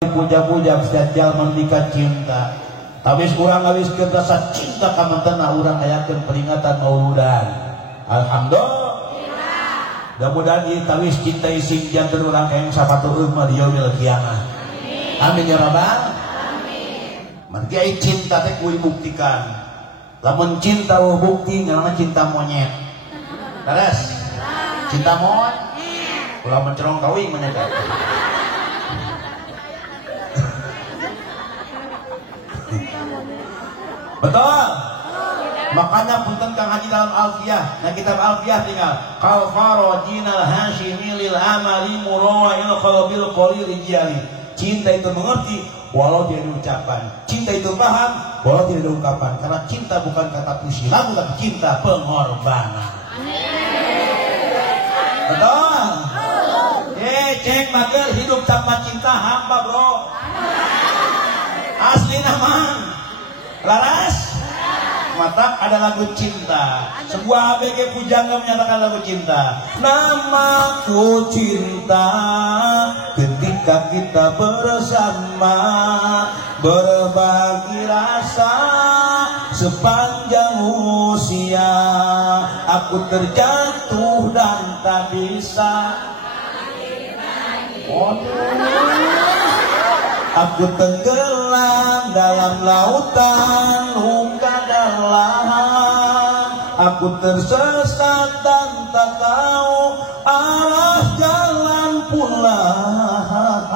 puja-puja setiap jalma mendikat cinta. Tabis urang awis rasa cinta ka mantena urang ayakeun peringatan mauludan. Alhamdulillah. Mudah-mudahan ieu tawis cinta ising janten urang hayang sapatueun mah di yaumil qiyamah. Amin ya rabbal. Amin. Margi ai cinta teh kudu dibuktikan. Lamun cinta weuh bukti ngaranna cinta monyet. Terus cinta monyet. Ulah mencerong kawing monyet. Betul. Makanya punten Kang Haji dalam Alfiyah. Nah kitab Alfiyah tinggal kal farajinal hashimi lil amali murawail qalbil qalil ijali. Cinta itu mengerti walau tidak diucapkan. Cinta itu paham walau tidak diungkapkan. Karena cinta bukan kata puisi lagu tapi cinta pengorbanan. Betul. Cek mager hidup tanpa cinta hamba bro. Asli namang. Laras mata ada lagu cinta. Sebuah ABG pujangga menyatakan lagu cinta. Namaku cinta ketika kita bersama berbagi rasa sepanjang usia. Aku terjatuh dan tak bisa. Aku tenggelam dalam lautan luka dalam. Aku tersesat dan tak tahu arah jalan pulang.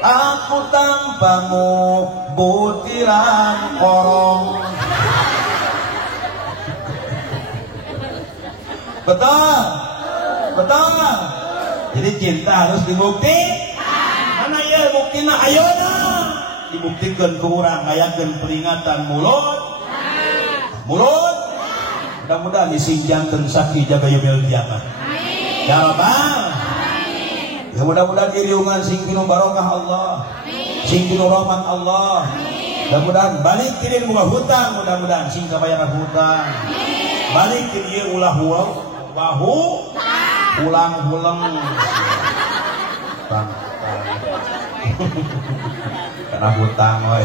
Aku tanpamu butiran korong. Betul? Betul? Jadi cinta harus dibuktikan. Mana ya buktina ayeuna? Dibuktikan ke urang ngayakeun peringatan mulut. Mulut. Mudah-mudahan ising janten saki jaga yaumil qiyamah. Amin. Ya Rabbal. Amin. Ya mudah-mudahan diriungan sing pinu barokah Allah. Amin. Sing pinu rahmat Allah. Amin. Mudah-mudahan balik kieu boga hutang, mudah-mudahan sing kabayaran hutang. Amin. Balik kieu ulah bahu pulang-pulang karena hutang woy.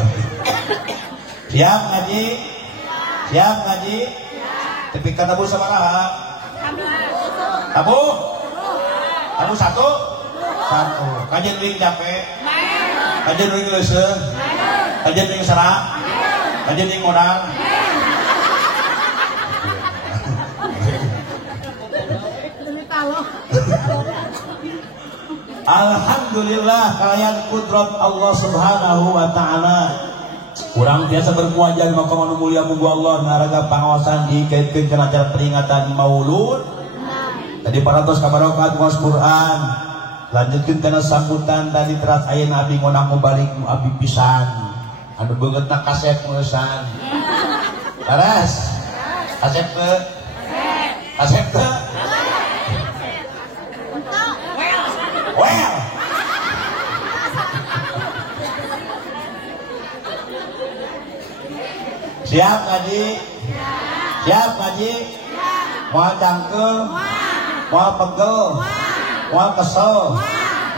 Siap ngaji? Siap ngaji? Tapi kata bu sabaraha? Tabu? Tabu satu? Satu. Kajian ring capek? Kajian ring leuseuh? Kajian ring serak? Kajian ring modal? Alhamdulillah kalian kudrat Allah subhanahu wa ta'ala. Kurang biasa bermuajah di maqam mulia muga Allah naraga pangawasan dikaitkeun kana acara peringatan Maulud. Tadi parantos kabarokat ngaos Quran. Lanjutkeun kana sambutan tadi teras ayeuna abdi ngonang balik nu abdi pisan. Anu beungeutna kaset meusan. Laras. Kaset teu. Kaset teu. Well. Siap ngaji? Siap ngaji? Moal cangkel? Moal pegel? Moal kesel?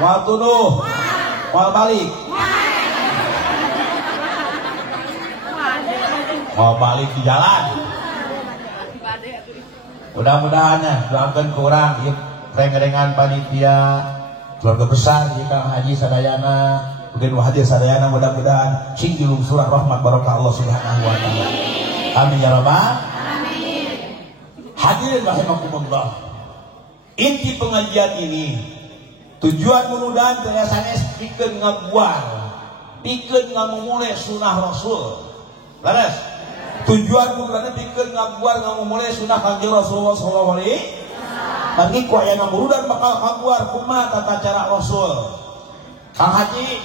Moal tuduh? Moal balik? Moal balik di jalan? Mudah-mudahan ya, doakan kurang reng-rengan panitia keluarga besar Kang Haji sadayana mungkin hadir sadayana mudah-mudahan sing dilungsurah rahmat barokah Allah subhanahu wa ta'ala. Amin ya rabbal. Amin. Hadirin rahimakumullah. Inti pengajian ini tujuan mudah-mudahan terasanya pikeun ngabuar, pikeun ngamumule sunnah Rasul. Laras. Tujuan mudah-mudahan pikeun ngabuar ngamumule sunnah Kanjeng Rasulullah sallallahu alaihi bagi ku aya ngamurudan bakal kabuar kumaha tata cara Rasul. Kang Haji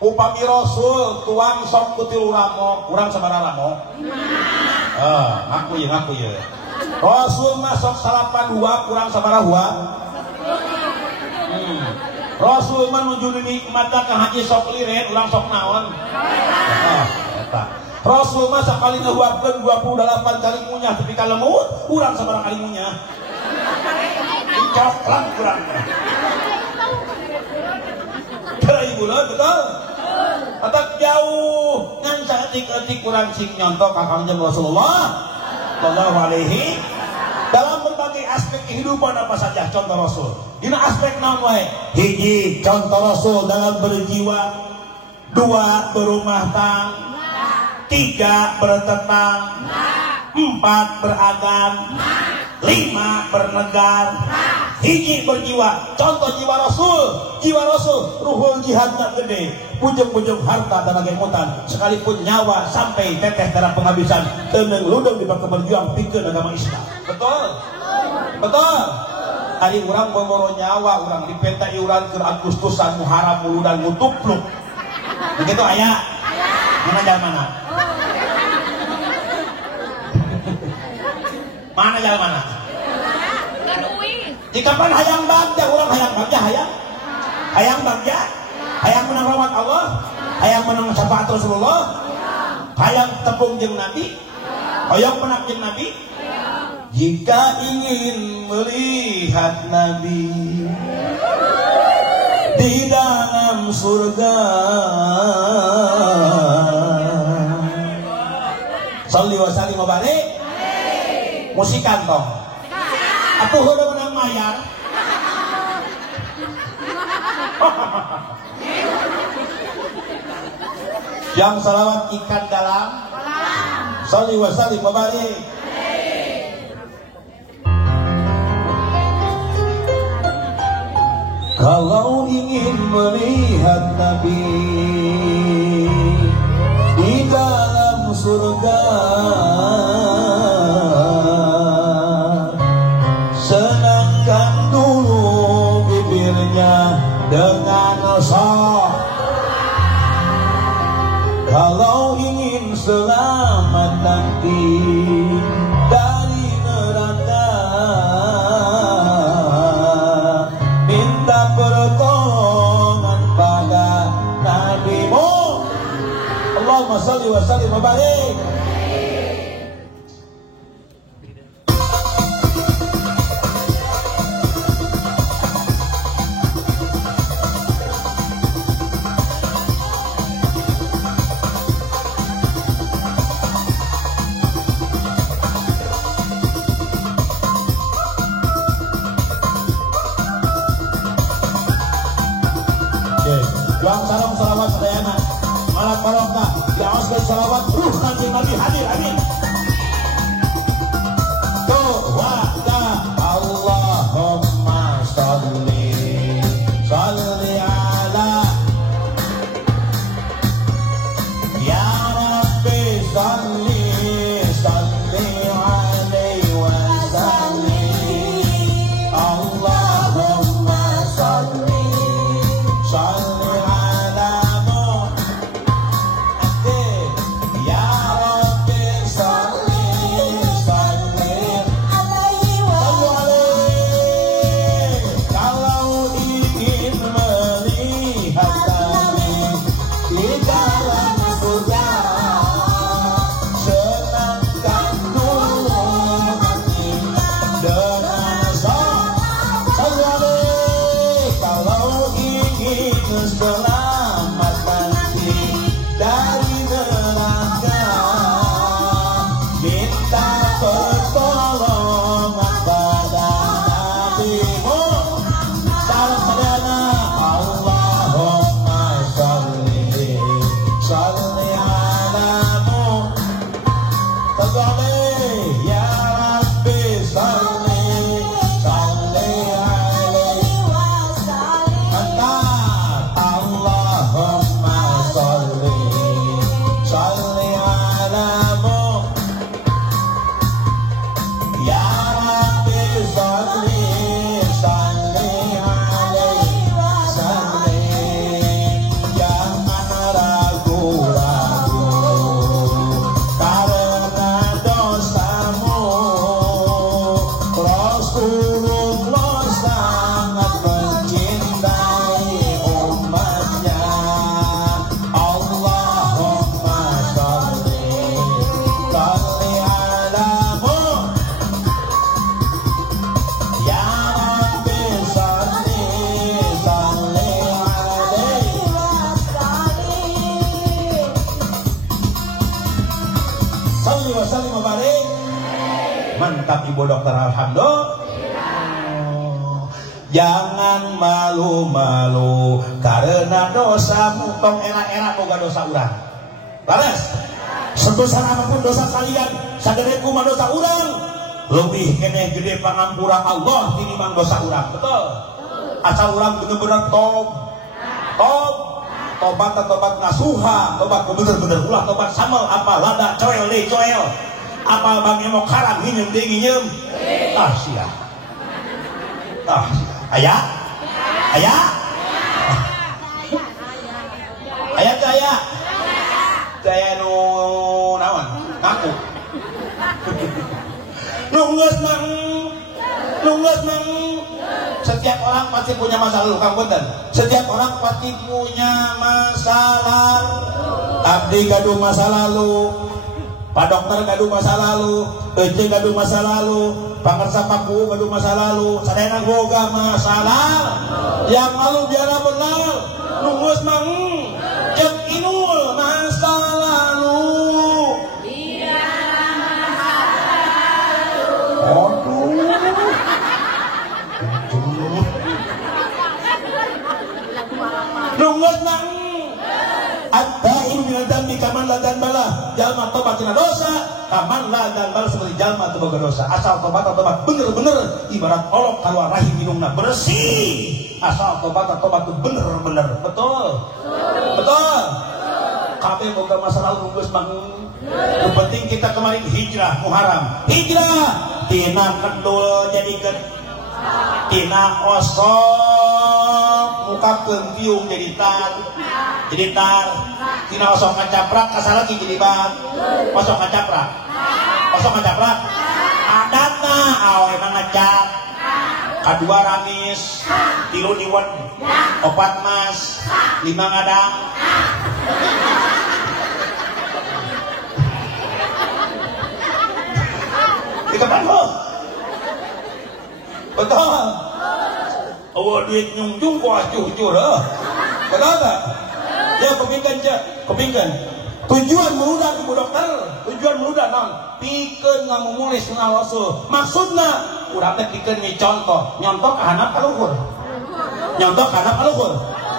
upami Rasul tuang sok ku 3 ramo, urang sabaraha ramo? 5. Ngaku ye. Rasul mah sok 8 huak, urang sabaraha huak? Rasul mah nuju nikmat Kang Haji sok liret, urang sok naon? Eta. Rasul mah sakali ngahuapkeun 28 kali munyah tapi kalemut, urang sabaraha kali munyah? Coklat kurang. bulan, betul? Tetap jauh ngan saeutik-eutik kurang sing nyontok ka Kangjeng Rasulullah sallallahu alaihi dalam berbagai aspek kehidupan apa saja contoh Rasul. Dina aspek naon wae? Hiji, contoh Rasul dalam berjiwa. Dua, berumah tangga. Tiga, bertetang. Empat, beragam. Lima, bernegar. Hiji, berjiwa. Contoh jiwa Rasul. Jiwa Rasul, ruhul jihad tak gede. Pujuk-pujuk harta dan agemutan. Sekalipun nyawa sampai teteh darah penghabisan. Tenang ludung dipakai berjuang pikir agama Islam. Betul? Betul? Hari orang bongoro nyawa, orang dipentai orang ke Agustusan, Muharam, Muludan, Mutupluk. Begitu ayah? Mana jalan mana? Mana jalan mana? Di kapan hayang bagja, orang hayang bagja, hayang bagja, hayang menang rahmat Allah, hayang menang syafaat Rasulullah, hayang tepung jeung Nabi, hayang menang jeung Nabi. Jika ingin melihat Nabi di dalam surga, salli wa sallim wa barik. Musikan tong. Atuh udah menang mayar. Yang salawat ikan dalam. Salli wa sallim wa barik. Kalau ingin melihat Nabi di dalam surga, senangkan dulu bibirnya dengan sah. Kalau ingin selamat nanti dari neraka, minta pertolongan pada Nabi-Mu. Allahumma shalli wa sallim wa barik. Bang sarung salawat sadayana malak barokah diaoskeun salawat ruh kanjeng Nabi hadir amin. Tuwata Allahumma salli ala ya Rabbi salli alaihi wa sallim. Allahumma salli selamat nanti dari neraka, minta pertolongan pada Nabi-Mu. Salam sadana Allahumma salli ala Muhammad ya Rabbi salli alaihi wa sallim. Allah Ibu dokter alhamdulillah. Jangan malu-malu karena dosamu. Tong enak-enak boga dosa urang. Laras, sebesar apapun dosa kalian, sadari kumaha dosa urang, lebih keneh gede pangampura Allah tinimbang dosa urang. Betul? Asal urang bener-bener tobat nasuha, tobat bener-bener ulah tobat samal apa lada coel deh coel. Apa bang mau karang nginjem deh nginjem. Ah sia. Ayah Jaya nu naon ngaku nunggus mang setiap orang pasti punya masa lalu. Kang Punten, setiap orang pasti punya masalah. Abdi gaduh masa lalu, Pak Dokter gaduh masa lalu, Ece gaduh masa lalu, Pangersa Paku gaduh masa lalu, sadayana boga masalah. Yang lalu biarlah benar, nunggus mang cek inul masa lalu. Biarlah masa lalu. Nunggus mang at-ta'im minal dzambi kaman la dzambala. Jalma tobat tina dosa, kaman la dzambala seperti jalma teu boga dosa. Asal tobat bener-bener ibarat olok kaluar rahim minungna bersih. Asal tobat bener-bener. Betul. Kabeh boga masa lalu nunggus mang. Yang penting kita kemarin hijrah Muharram. Hijrah tina kendul jadikeun tina osok muka keung jadi tar tina osok ngacaprak kasar lagi jadi bang osok ngacaprak adatna awe ngacap kadua ramis tilu niwen opat mas 5 ngadang kita panggil betul. Awak duit nyungjung kau acuh-acuh dah. Betul tak? Ya kepingkan. Tujuan meludak Ibu Dokter. Tujuan meludak nang. Pikeun ngamulis ngawasul. Maksudna urang teh pikeun mi contoh. Nyontok ka handap kaluhur.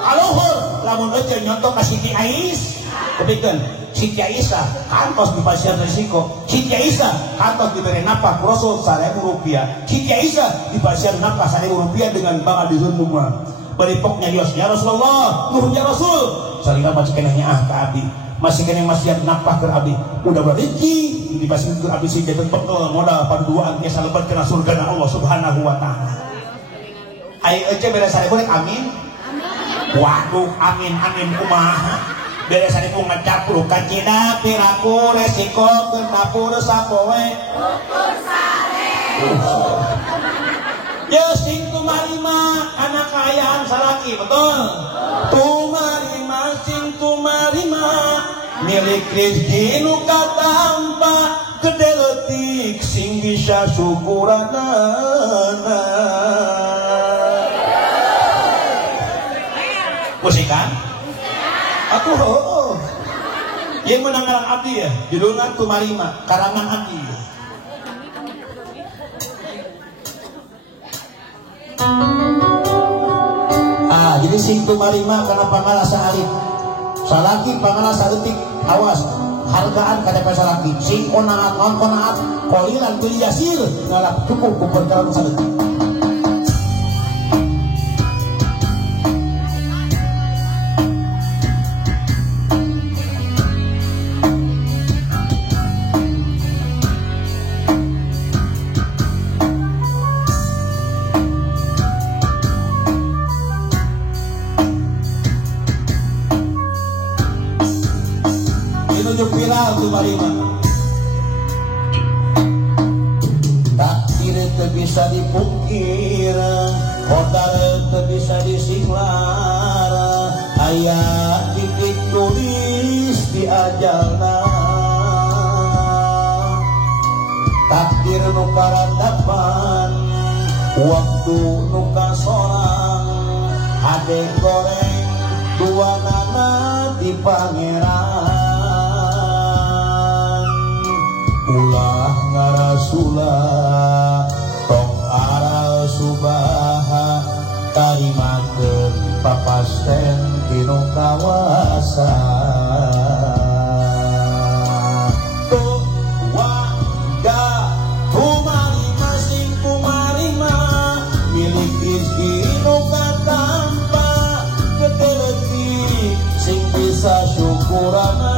Kaluhur. Lamun ece nyontok ka Siti Ais. Kepingkan. Siti Aisyah kantos di pasien risiko. Siti Aisyah kantos diberi nafkah Rasul 1.000 rupiah. Siti Aisyah di pasien nafkah 1.000 rupiah dengan bangga dihunungan. Beripoknya Dios ya Rasulullah, nuhun ya Rasul. Salina masih kenehnya ke abdi. Masih keneh masih nafkah ke abdi. Mudah berrezeki di pasien ke abdi sih jadi bekal modal paduaan ke salebat kana surga Allah Subhanahu wa taala. Ai ece beres 1.000 rek amin. Waduh amin kumaha. Beresan ibu ngecapru kacina piraku resiko kenapur sapoe ukur sare ya sing tumarima anak kayaan salaki betul tumarima milik rezeki nu katampa gede leutik sing bisa syukuranana musikan aku yang menanggalan abdi ya judulnya Tumarima karangan abdi. Jadi sing Tumarima karena pangalasa alif salaki pangalasa etik awas hargaan kada salaki sing konaat kolilan teu yasir ngalap cukup kupon karam saeutik. Tumarima takdir teu bisa dipungkir qadar teu bisa disinglar aya titik tulis di ajalna takdir nu karandapan waktu nu kasorang hade goreng dua nana di pangeran ulah ngaras Rasulullah tong aral subaha kalimakeun papasten tinu kawasa tuh warga kumari masing kumarima milik rezeki nu katampa keteleki sing bisa syukurana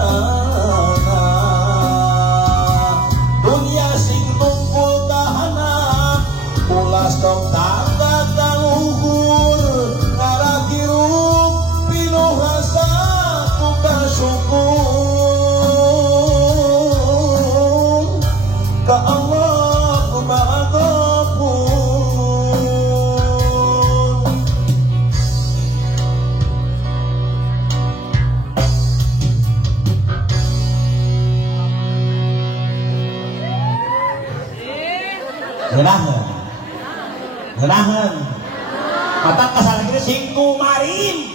dunia sing tumpul tahana ulas tong tangga taluhur ngaragirup pinuh rasa buka syukur ka Allah Maha Genahan, genahan. Mata kasar lagi singku marin.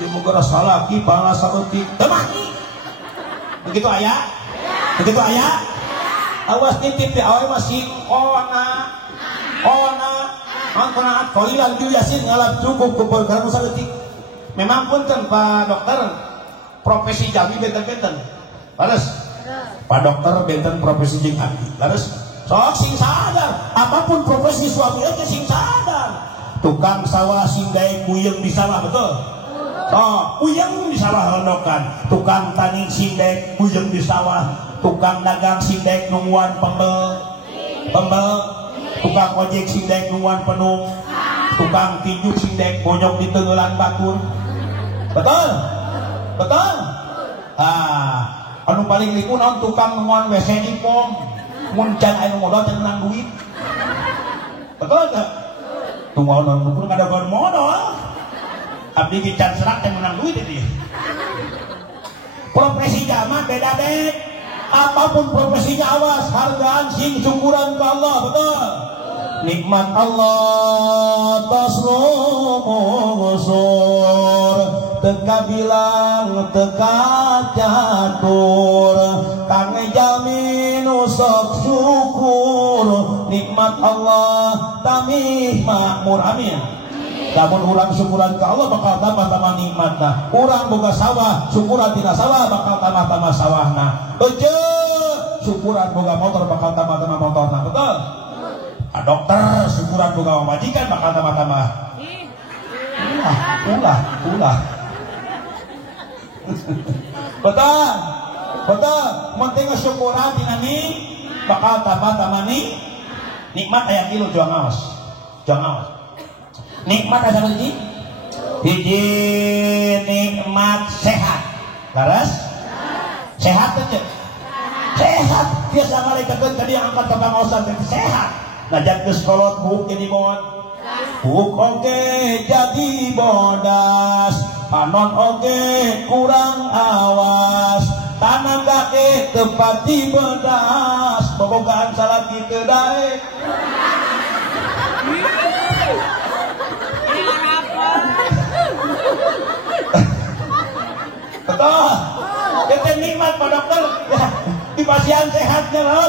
Ibu geras salah ki bala saeutik temani. Begitu ayah, begitu ayah. Awas nitip di awal masih ona, angkona koilan tu yasin ngalap cukup kupul karena saeutik. Memang punten Pak Dokter, profesi jami benten-benten. Laras, Pak Dokter benten profesi jeung abdi. Laras. Sok sing sadar, apapun profesi suami aja sing sadar. Tukang sawah sing gawe kuyeng di sawah betul. Sok kuyeng di sawah londokan. Tukang tani sing gawe kuyeng di sawah. Tukang dagang sing gawe nungguan pembel. Tukang ojek sing gawe nungguan penung. Tukang tinju sing gawe bonyok di tenggelan batur. Betul? Betul? Anu paling liku naon tukang nungguan WC di pom. Muncan ayo modal tenang duit, betul tak? Tunggu orang ngukur kada modal, abdi bicara serak dan menang duit itu. Profesi jama beda deh, apapun profesinya awas hargaan sing syukuran ke Allah betul. Nikmat Allah tasrumur teka bilang teka catur kange jamin usok syukur nikmat Allah tamih makmur amin. Namun urang syukuran ke Allah bakal tambah-tambah nikmatna. Urang boga sawah syukuran tina sawah bakal tambah-tambah sawahna. Ece syukuran boga motor bakal tambah-tambah motorna betul. Pak Dokter syukuran boga majikan bakal tambah-tambah. Ulah. Betul. Penting syukuran tina ni bakal tambah-tambah ni nikmat aya kilu juang awas. Nikmat ada hiji nikmat sehat. Laras? Sehat aja. Sehat biasa malaikatkeun ka dia angkat ka pangaosan sehat. Najan geus kolot buuk jadi bod. Buuk oge jadi bodas. Panon oge kurang awas. Tanaga tepat di bedas. Bobogaan salat kitu dae. Betul. Kita nikmat Pak Dokter. Di pasien sehatnya loh.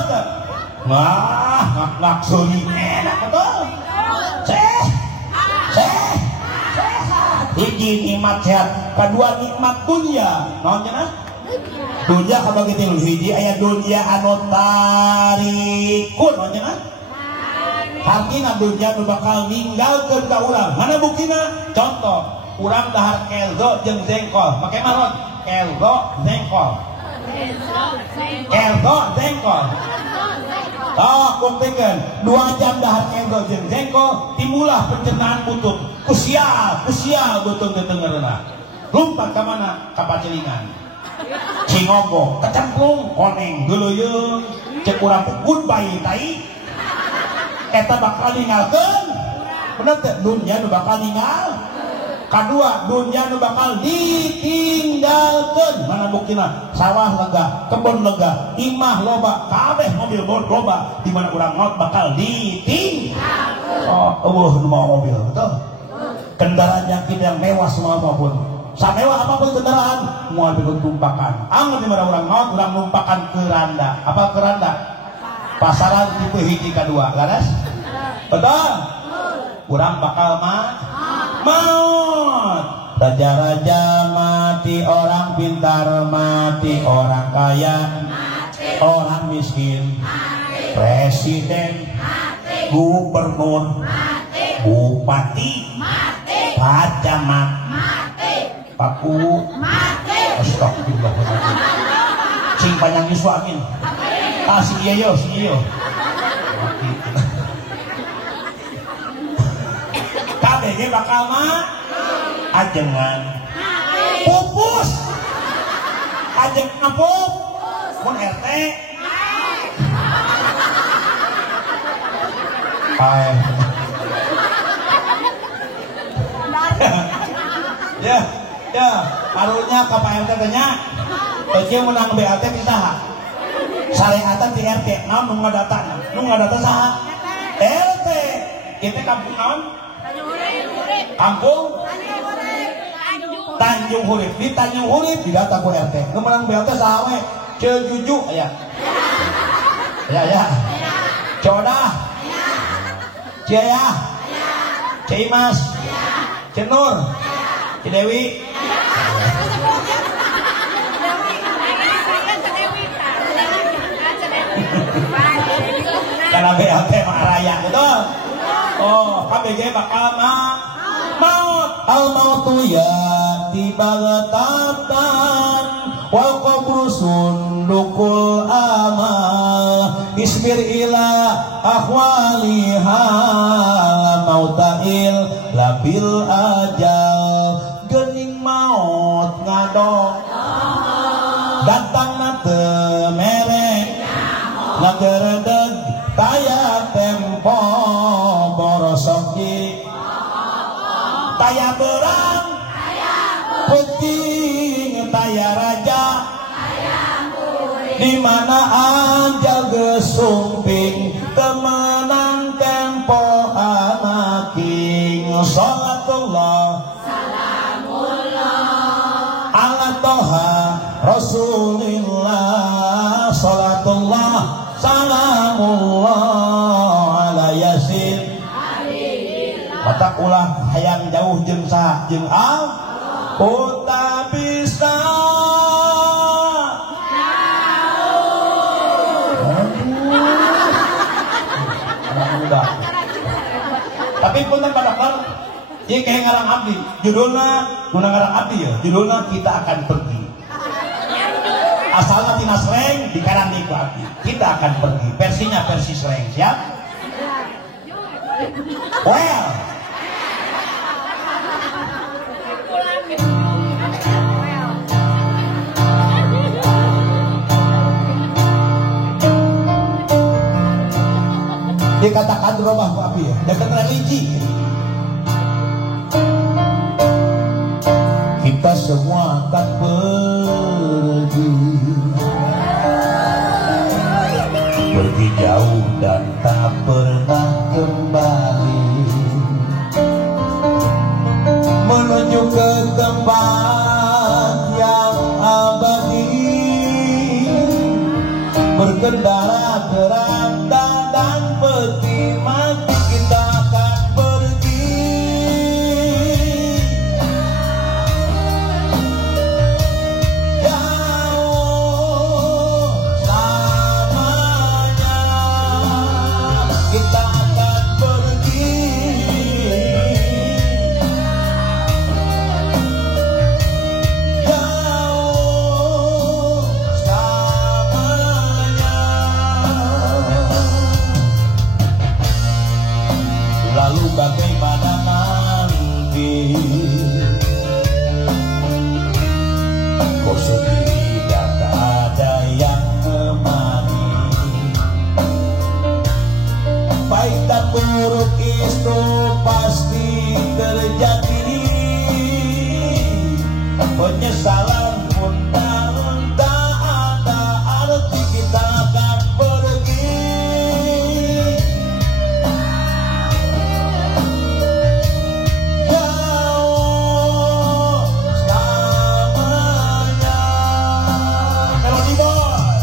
Laksuri enak betul. Sehat. Hiji nikmat sehat. Kedua nikmat dunia. Naon cenah? Dunia kabagi tilu hiji aya dunia anu tarikun naon cenah? Hartina dunia nu bakal ninggalkeun ka urang. Mana buktina? Contoh, urang dahar keldo jeung jengkol. Make maron keldo jengkol. Buktikan 2 jam dahar keldo jeung jengkol timulah pencernaan butut. Kusial butut teu tengereuna. Lumpat ka mana? Ka pacelingan. Cingogo, kecemplung, koneng geuleuyeung, cek urang teh goodbye tai. Eta bakal ninggalkeun. Bener teh dunya nu bakal ninggal. Kadua dunya nu bakal ditinggalkeun. Mana buktina? Sawah lega, kebun lega, imah loba, kabeh mobil loba, di mana urang maot bakal ditinggalkeun. Oh, nu mau mobil, betul. Kendaraan yang mewah semua apapun. Samewah apapun kendaraan, moal ditumpakan. Angin di mana urang maot, urang numpakan keranda. Apa keranda? pasaran tipe hiji kadua laras betul kurang bakal maut raja-raja mati orang pintar mati orang kaya mati. Orang miskin mati. Presiden mati. Gubernur mati. Bupati mati. Pacamat mati. Paku mati. Astagfirullahaladzim cing panjang yuswa amin si iyo KBG bakal ajengan pupus ajeng ngapuk mun RT ya karunya ke Pak RT tanya Ece menang BAT bisa syariatan di RT naon nu ngadatan saha RT kita kampung naon kampung Tanjung Hurip di Tanjung Hurip didata ku RT nu menang BAT saha we Cejuju aya ya Codah Ciaya Cimas Cenur Cidewi karena BLT mah raya betul. Oh, KBG bakal maut. Al mautu ya tiba-tatan wal qabru sundukul amal isbir ila ahwaliha mautail labil ajal geuning maut ngadong datang na teu mere ngageredeg taya tempo borosoki taya berang penting taya raja di mana anjal gesumping temenang tempo amaking salatullah salamullah ala toha rasulillah salatullah salamullah ala yasin mata ulah hayang jauh jeung sah jeung al kota bisa anak muda tapi punten pada kan ieu kayak ngarang abdi judulna guna ngarang abdi ya judulna kita akan pergi asalnya tina slang dikarang ku abdi kita akan pergi versinya versi slang siap well dikatakan robah ku abdi ya dekat religi kita semua akan pergi jauh dan tak pernah kembali menuju ke tempat yang abadi berkendara keranda dan peti mati kita akan pergi jauh samanya kita akan pergi jauh samanya lalu bagaimana nanti kau sendiri dan tak ada yang menemani baik dan buruk itu pasti terjadi penyesalan pun tak ada arti kita akan pergi jauh samanya melodi bos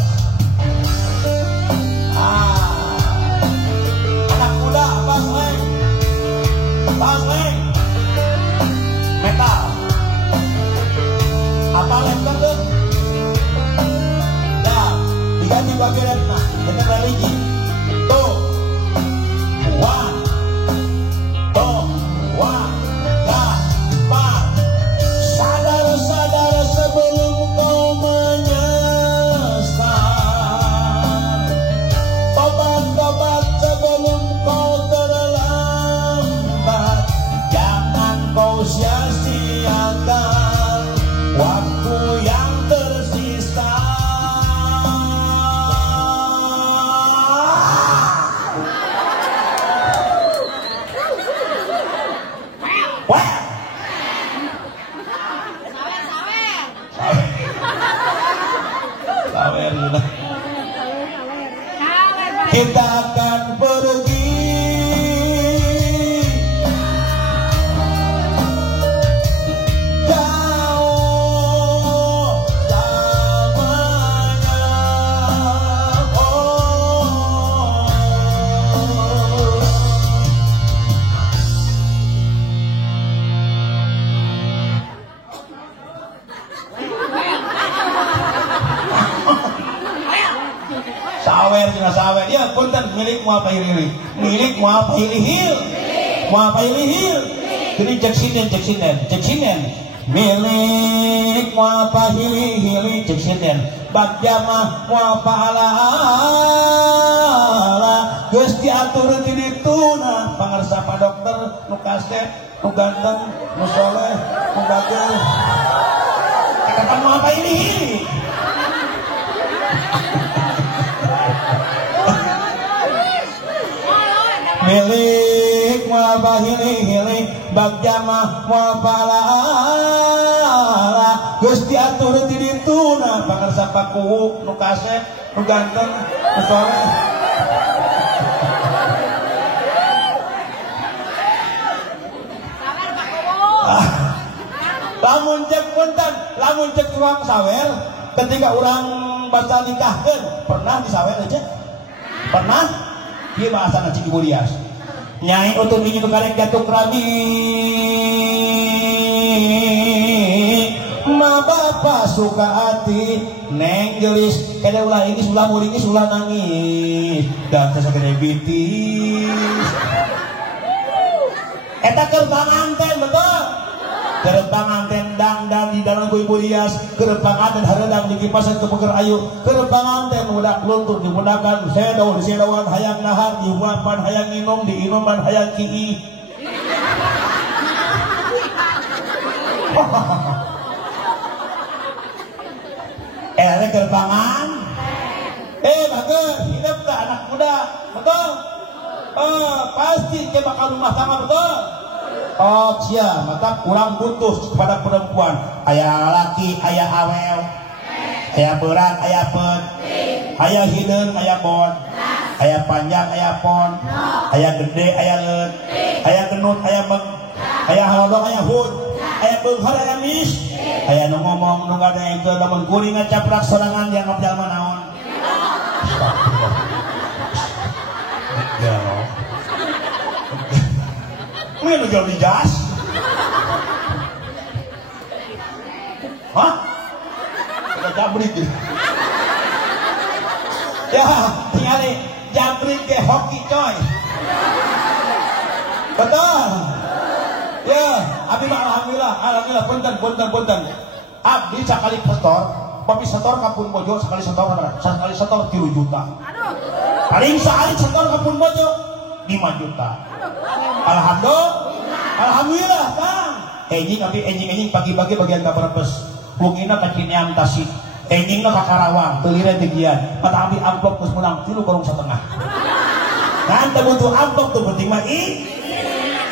kita akan pergi jauh lamanya. Sawer jeung sawer ya punten milik moal pahilih milik moal pahilih moal pahilih jadi cek sinen milik moal pahilih cek sinen bagja mah moal pahala geus diatur ti dituna pangarsa pa dokter nu kasep nu ganteng nu soleh nu bagel kapan moal pahilih milik moal pahilih bagja mah moal pahala geus diatur ti dituna pangarsa pa kuuk nu kasep nu ganteng nu soleh lamun cek tukang sawer ketika orang baca nikahkeun pernah disawer aja pernah dia bahasa cik ibu Dias nyai utun ini karek jatuh kerami ma bapak suka hati neng gelis kede ulah ini sulah muringis sulah nangis dan sesegede bitis eta gerbang anten betul gerbang anten dangdang di dalam ibu Dias gerbang anten hareudang di kipasan kepeger ayu gerbang anten udah luntur digunakan sedaw di sedawan hayang nahar diuapan hayang minum diinuman hayang kii gerbangan bagus hidup ke anak muda betul pasti dia bakal rumah tangga betul. Oh sia, maka kurang butuh kepada perempuan. Aya laki, aya awel, aya berat, aya pet, aya hideung, aya bon, aya panjang, aya pon, aya gede, aya leut, aya genut, aya beng, aya halodong, aya hud, aya beunghar, aya mis, aya nu ngomong nu ngadengkeun lamun kuring ngacaprak sorangan dianggap jalma naon. Ya. Ini jual di jas. Hah? Kita jabrik gitu. Ya, tinggal jabrik ke hoki coy. Betul. Ya, abdi mah alhamdulillah, punten. Abdi sakali setor, papi setor kapun bojo sekali setor berapa? Sekali setor 3 juta. Aduh. Paling sekali setor kapun bojo 5 juta. Alhamdulillah Kang. Enjing pagi-pagi bagian kaperebes. Mungkinna ka Cineam Tasik. Enjingna ka Karawang, teu lireun digian. Mata abdi amplop geus menang 3,5. Kan teu butuh amplop teu penting mah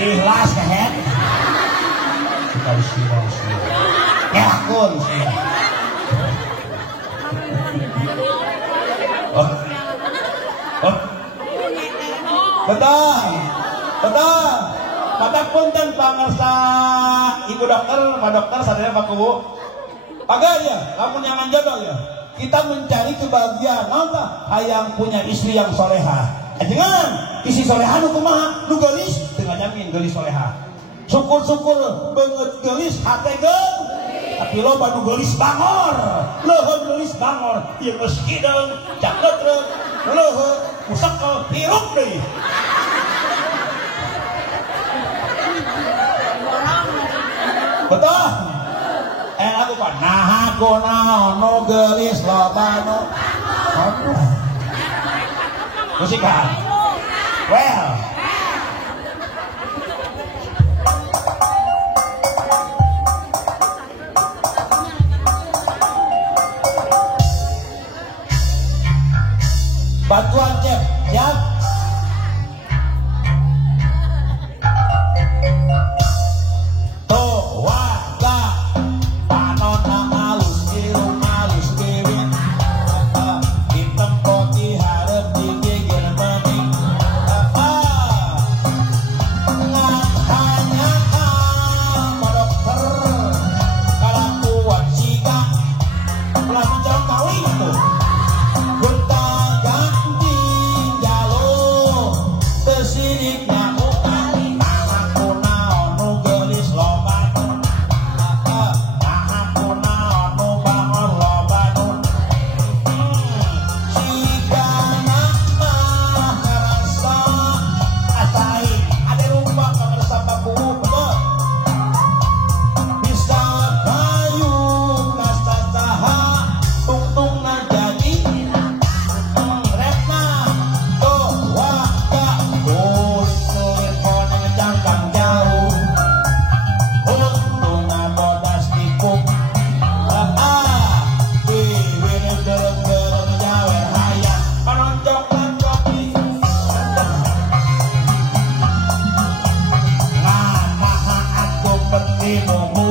ikhlas kehet. Sekali sira. Ya kun sira. Betul. Maka punten pangarsa ibu dokter, pak dokter sadaya pak kubu. Agar ya, lamun yang jodoh ya. Kita mencari kebahagiaan, apa? Hayang punya istri yang soleha. Jangan isi soleha nu kumaha, nu geulis dengan jamin geulis soleha. Syukur-syukur banget geulis hate geus. Tapi loba nu geulis bangor. Leuheun geulis bangor, ieu geus kideung, caketrek, leuheun, musakel, hirup deui. Betul. Aku kan nah aku naon nu geulis loba nu. Aduh. Musikan. Well. Bantuan cek, siap.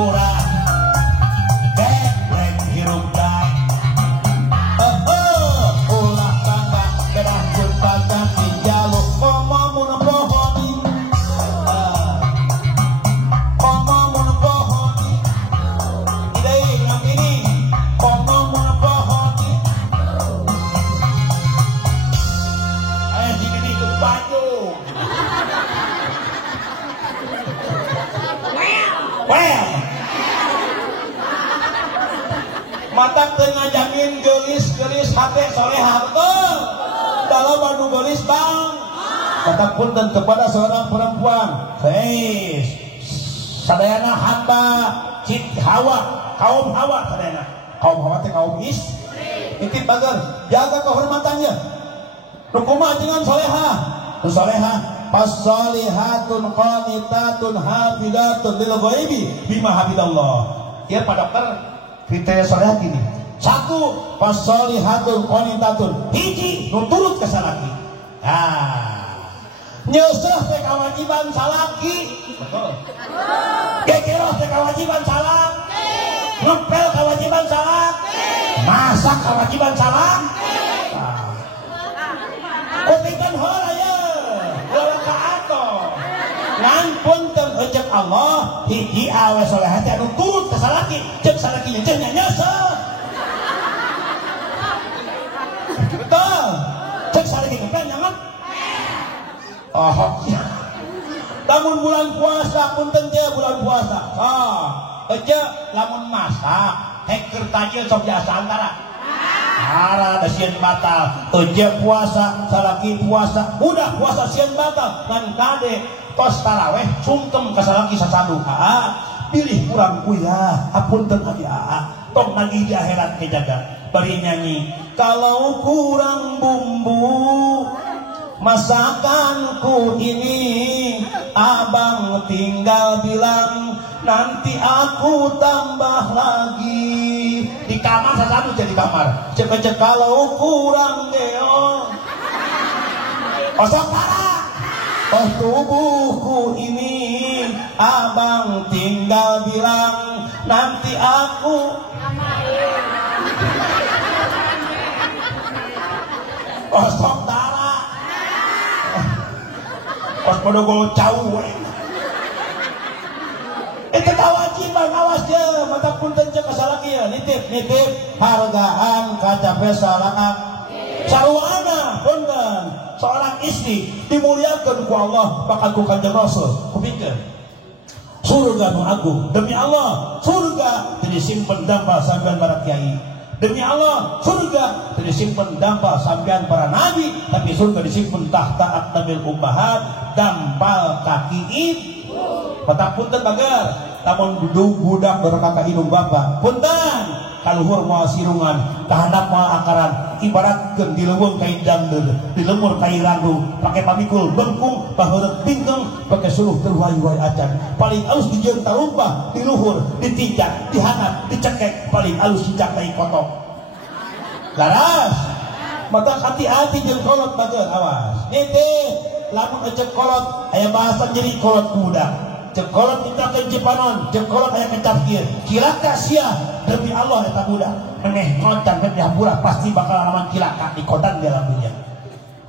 kurang geblek hirup dak ulah tangga gerah pun pacar di jaluk komomun pohoni komomun pohoni idai yang ini komomun pohoni jika ikut Bandung well mata tengah jamin gelis hati soleha betul dalam Bandung gelis bang kata punten kepada seorang perempuan sadayana hamba cit hawa kaum hawa sadayana kaum hawa teh kaum intip bager jaga kehormatannya rukumah dengan soleha fasolihatun qanitatun hafidatun lil ghaibi bima habidallah. Ya Pak Dokter, kriteria solehah gini. 1 fasolihatun qanitatun hiji nu turut ka salaki. Nyeuseuh teh kawajiban salaki. Betul. Gegeroh teh kawajiban salaki. Ngepel kawajiban salaki. Masak kawajiban salaki. Kopikan heula ya. Heula ka ato. Ngan punten ejek Allah hiji awe solehah teh anu turut ka salaki, ceuk salakinya teh nyeseuh. Betul. Ceuk salaki ngepel nyaman. Lamun bulan puasa punten teh bulan puasa. Ejek lamun masak hek keur tajil sok biasa antara. Hara da sieun batal, ejek puasa, salaki puasa, udah puasa sieun batal, ngan kade tos taraweh sungkem ka salaki sasadu. Pilih kurang kuya, apunten abi tong nagih di akhirat ke jaga. Bari nyanyi, kalau kurang bumbu masakanku ini, abang tinggal bilang nanti aku tambah lagi. Di kamar satu jadi kamar. Cek kalau kurang deo. Osok parah. Oh tubuhku ini, abang tinggal bilang nanti aku. Osok darah. Os podo jauh. Itu kewajiban awas ya mata punten cek salaki ya nitip hargaan kacape salak sarwana punten seorang istri dimuliakan ku Allah bakal ku Kanjeng Rasul kupikeun surga nu agung demi Allah surga teu disimpen dampal sampean para kiai demi Allah surga teu disimpen dampal sampean para nabi tapi surga disimpen tahta aqdamil ummahat dampal kaki ibu. Mata punten bager lamun budak berkaka hidung bapak punten kaluhur moal sirungan kahandap moal akaran ibaratkeun di leuweung ka indang di lemur ka irandu pake pamikul bengkung baheureup pingkeung pake suluh teu wayu-wayu acan paling alus dijieun tarumpah di luhur ditinjak dihanap dicekek paling alus cicak tai kotok laras mata hati-hati jeung kolot bager awas nitih lamun ecek kolot aya bahasa jadi kolot budak cek kolot minta ke Jepanon cek kolot aya kecap kieu cilaka sia demi Allah eta budak meneh ngocan ke dihampura pasti bakal laman cilaka di kodan di alam dunia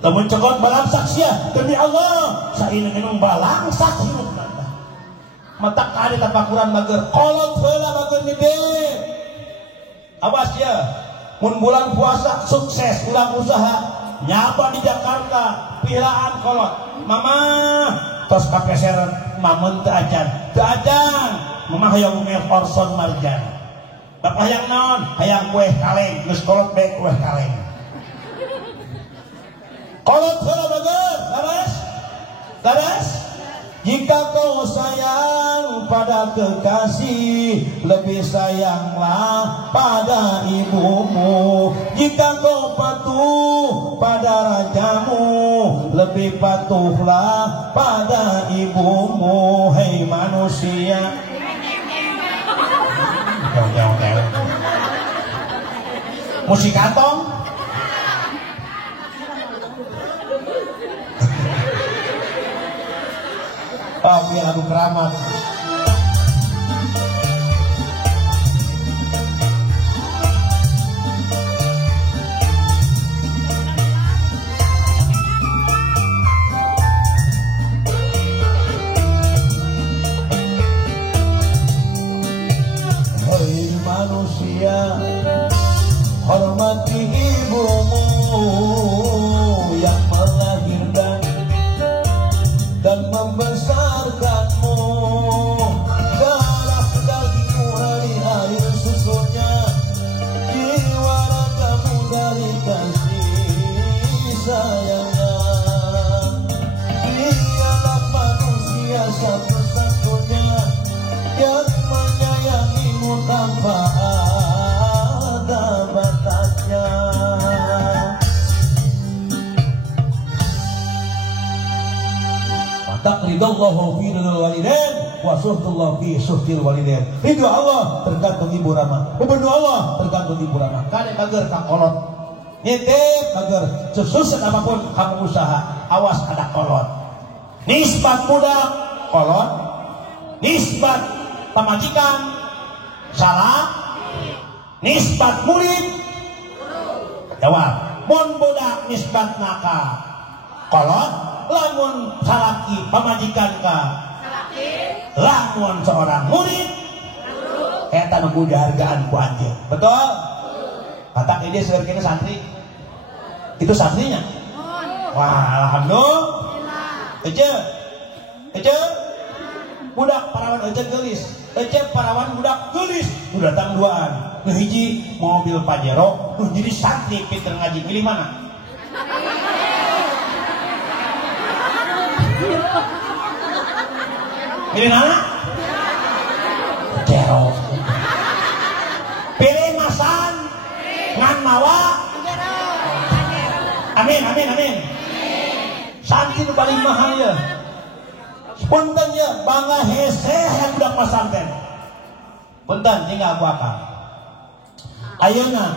lamun cek kolot balangsak sia demi Allah saeuna minum balangsak hirup mata kade tapakuran bager kolot heula bager nitih awas ya mun bulan puasa sukses ulang usaha nyapa di Jakarta pilaan kolot mama tos kapeser mamun teu ajan mama hayang ngel Orson Marjan bapak hayang naon hayang kue kaleng geus kolot bae kue kaleng kolot heula bager laras jika kau sayang pada kekasih lebih sayanglah pada ibumu jika kau patuh pada rajamu lebih patuhlah pada ibumu hei manusia musik kantong biar lagu keramat manusia, hormati ibumu yang melahirkan dan membesarkanmu. Darah dagingmu dari air susunya, jiwa ragamu dari kasih sayangnya. Dialah manusia satu-satunya yang menyayangimu tanpa ada batasnya. Taqridallahu fi ridal walidain wa suhtullahu fi suhtil walidain. Ridho Allah tergantung ibu rama, bebendu Allah tergantung ibu rama. Kade bager ka kolot nitip bager sesuset apapun kamu usaha, awas ada kolot. Nisbat budak kolot, nisbat pamajikan salah, nisbat murid jawab. Mun budak nisbat naka kolot, lamun salaki pamajikan ka lamun seorang murid eta nu hargaan ku anjeun. Betul? Kata ide seurkeun santri. Itu santrinya. Wah, alhamdulillah. Ece budak parawan ece geulis. Ece parawan budak geulis. Nu datang duaan. Nu hiji mobil Pajero, nu jadi santri pinter ngaji. Pilih mana? Pilih mana? Pajero. Pilih masan ngan mawa. Amin, amin, amin. Santri nu paling mahal ya. Punten ya, bangga hese yang budak pesantren. Punten tinggal aku akal. Ayeuna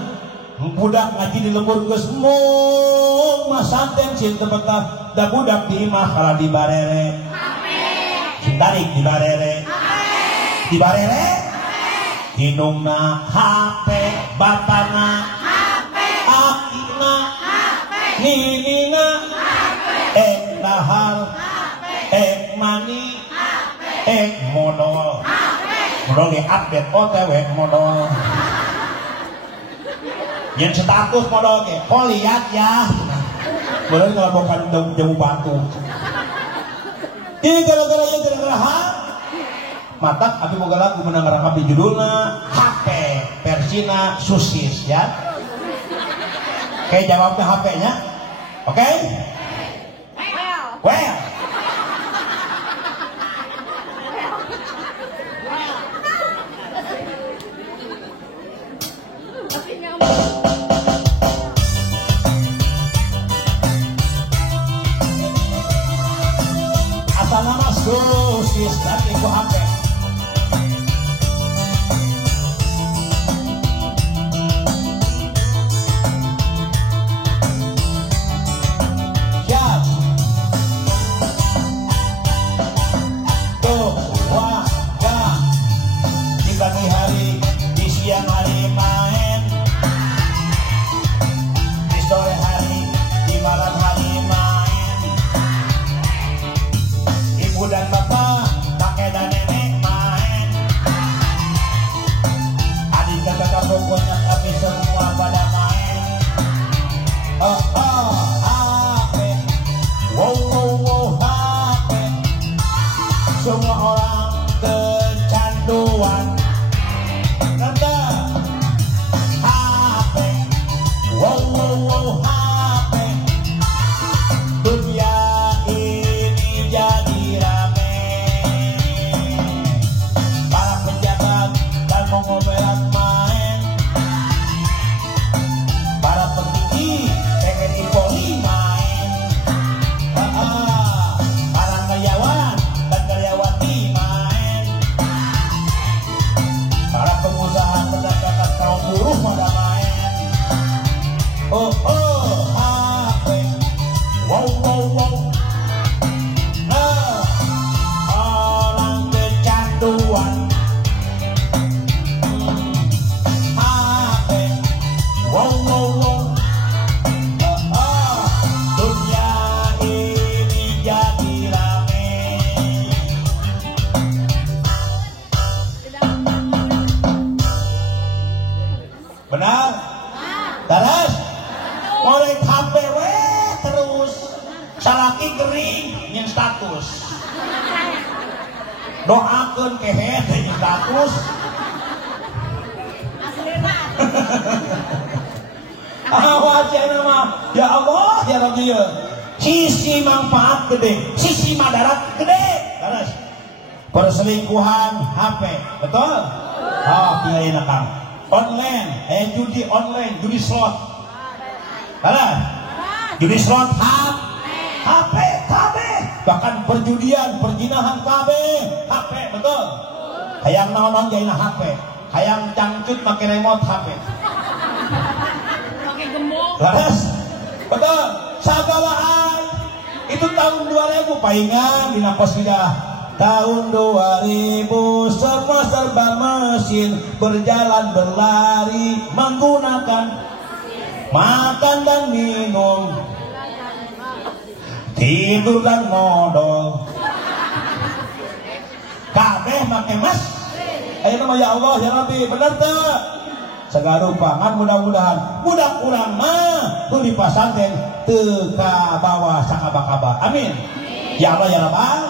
budak ngaji di lembur geus mung pesantren sieun teu betah da budak di imah kala di barere. Amin. Tarik di barere. Amin. Di barere. Hidungna HP, batana HP, akina HP, ninina HP, dahar HP, mani HP, modal HP. Modal ge update OTW modal. Yang status modal ge, kok lihat ya. Boleh kalau bukan jauh batu. Ini gara-gara ha? Matak api boga lagu menang api judulna HP Persina Susis ya. Oke, jawabnya HP-nya. Oke? Well. Asal nama Susis dan ibu HP. ngadoakeun kehe teh status. Awas ya nama, ya Allah ya Rabbi ya. Sisi manfaat gede, sisi madarat gede. Terus perselingkuhan HP, betul? Oh, tinggalin Kang. Online, judi online, judi slot. Terus judi slot HP, bahkan perjudian, perjinahan KB, HP, betul? Hayang naon jaina HP, hayang cangcut pakai remote HP. Laras, betul, sagalaan itu tahun 2000 paingan di napas sudah tahun 2000 semua serba mesin berjalan berlari menggunakan makan dan minum tidur dan modal kabeh make mas ayo nama ya Allah ya Rabbi bener tuh segarupangan mudah-mudahan budak kurang mah tuh di pasantren teka bawah sakaba-kaba amin ya Allah ya Rabbal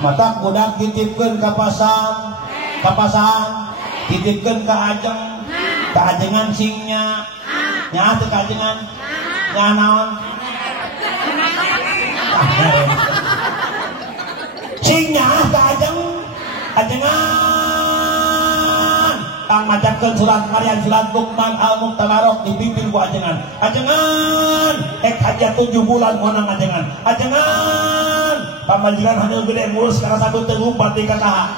mata budak titipkeun ka pasang titipkeun ka ajengan singnya nya teu ka ajengan nya naon singnya ka ajengan Kang macakeun surat Maryam surat Luqman Al-Muqtamarok dipimpin ku ajengan hajat 7 bulan monang ajengan pamajikan hanya gede ngurus karena sabut terumpat di kata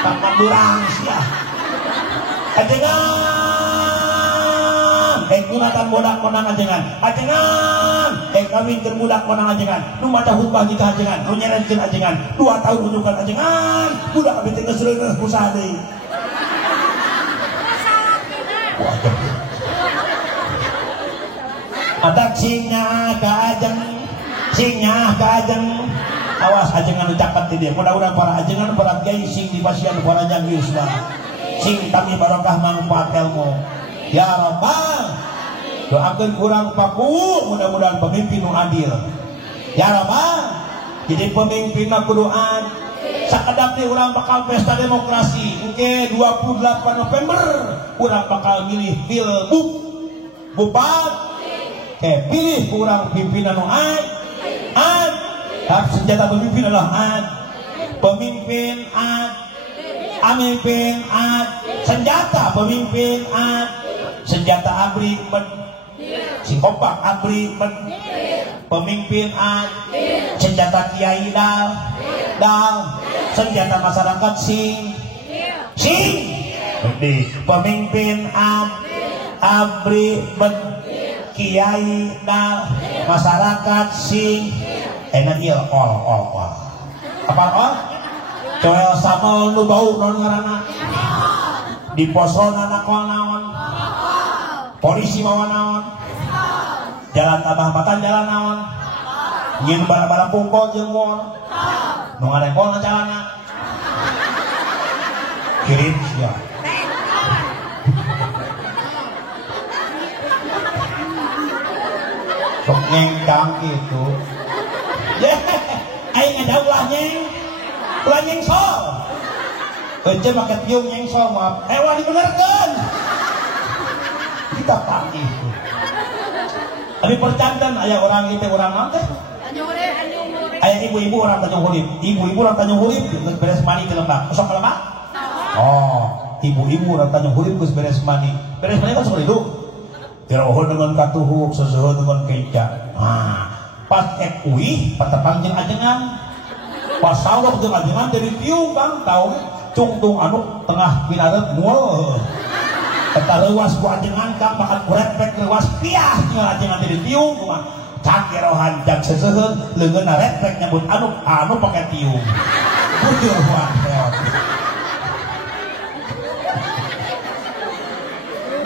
tak mandurang sia ajengan gunatan bodak monang ajengan kawinkeun budak monang ajengan nu maca hutbah nikah ajengan nu nyerenkeun ajengan 2 tahun rujukan ajengan budak abdi teh geus reuneuh kusaha deui adak singnya ka ajeng awas ajengan ucapan ti dia mudah-mudahan para ajengan para kiai sing di pasien para janggius sing kami barokah manfaat ilmu ya Rabbal doakeun kurang paku mudah-mudahan pemimpin nu adil ya Rabbal jadi pemimpin kudu adil sakedap teh urang bakal pesta demokrasi oke 28 November urang bakal milih pilbub bupat pilih urang pimpinan nu senjata pemimpin adalah pemimpin senjata pemimpin senjata abri si kompak abri pemimpin senjata kiai dal senjata masyarakat sing pemimpin abri kiai dal masyarakat sing enak ieu all apa coel samel nu bau non ngaranna di posona nakol naon polisi bawa naon jalan tambah matan jalan naon nyin bala-bala pungkol jeung mall nu ngarengkol na jalanna kirim sia sok nyengkang gitu aing ngajak ulah nyengsol ece make tiung nyengsol maaf wani benerkeun kita pagi itu abi percanten aya orang itu orang naon teh aya ibu-ibu orang Tanjung Hulip geus beres mani ke lembah sok ke lembah oh ibu-ibu orang Tanjung Hulip geus beres mani kan sok hidup dirohon dengan katuhuk sesuhun dengan keja pas ekui patepang jeung ajengan pas sawah jeung ajengan dari tiung Bang tahu cungtung anu tengah pinareut mual eta leuwas ku ajengan Kang makan kurepek leuwas piah jeung ajengan dari tiung kumaha cakerohan jak seseuheun leungeunna repek nyambut anu pake tiung bujur wah reot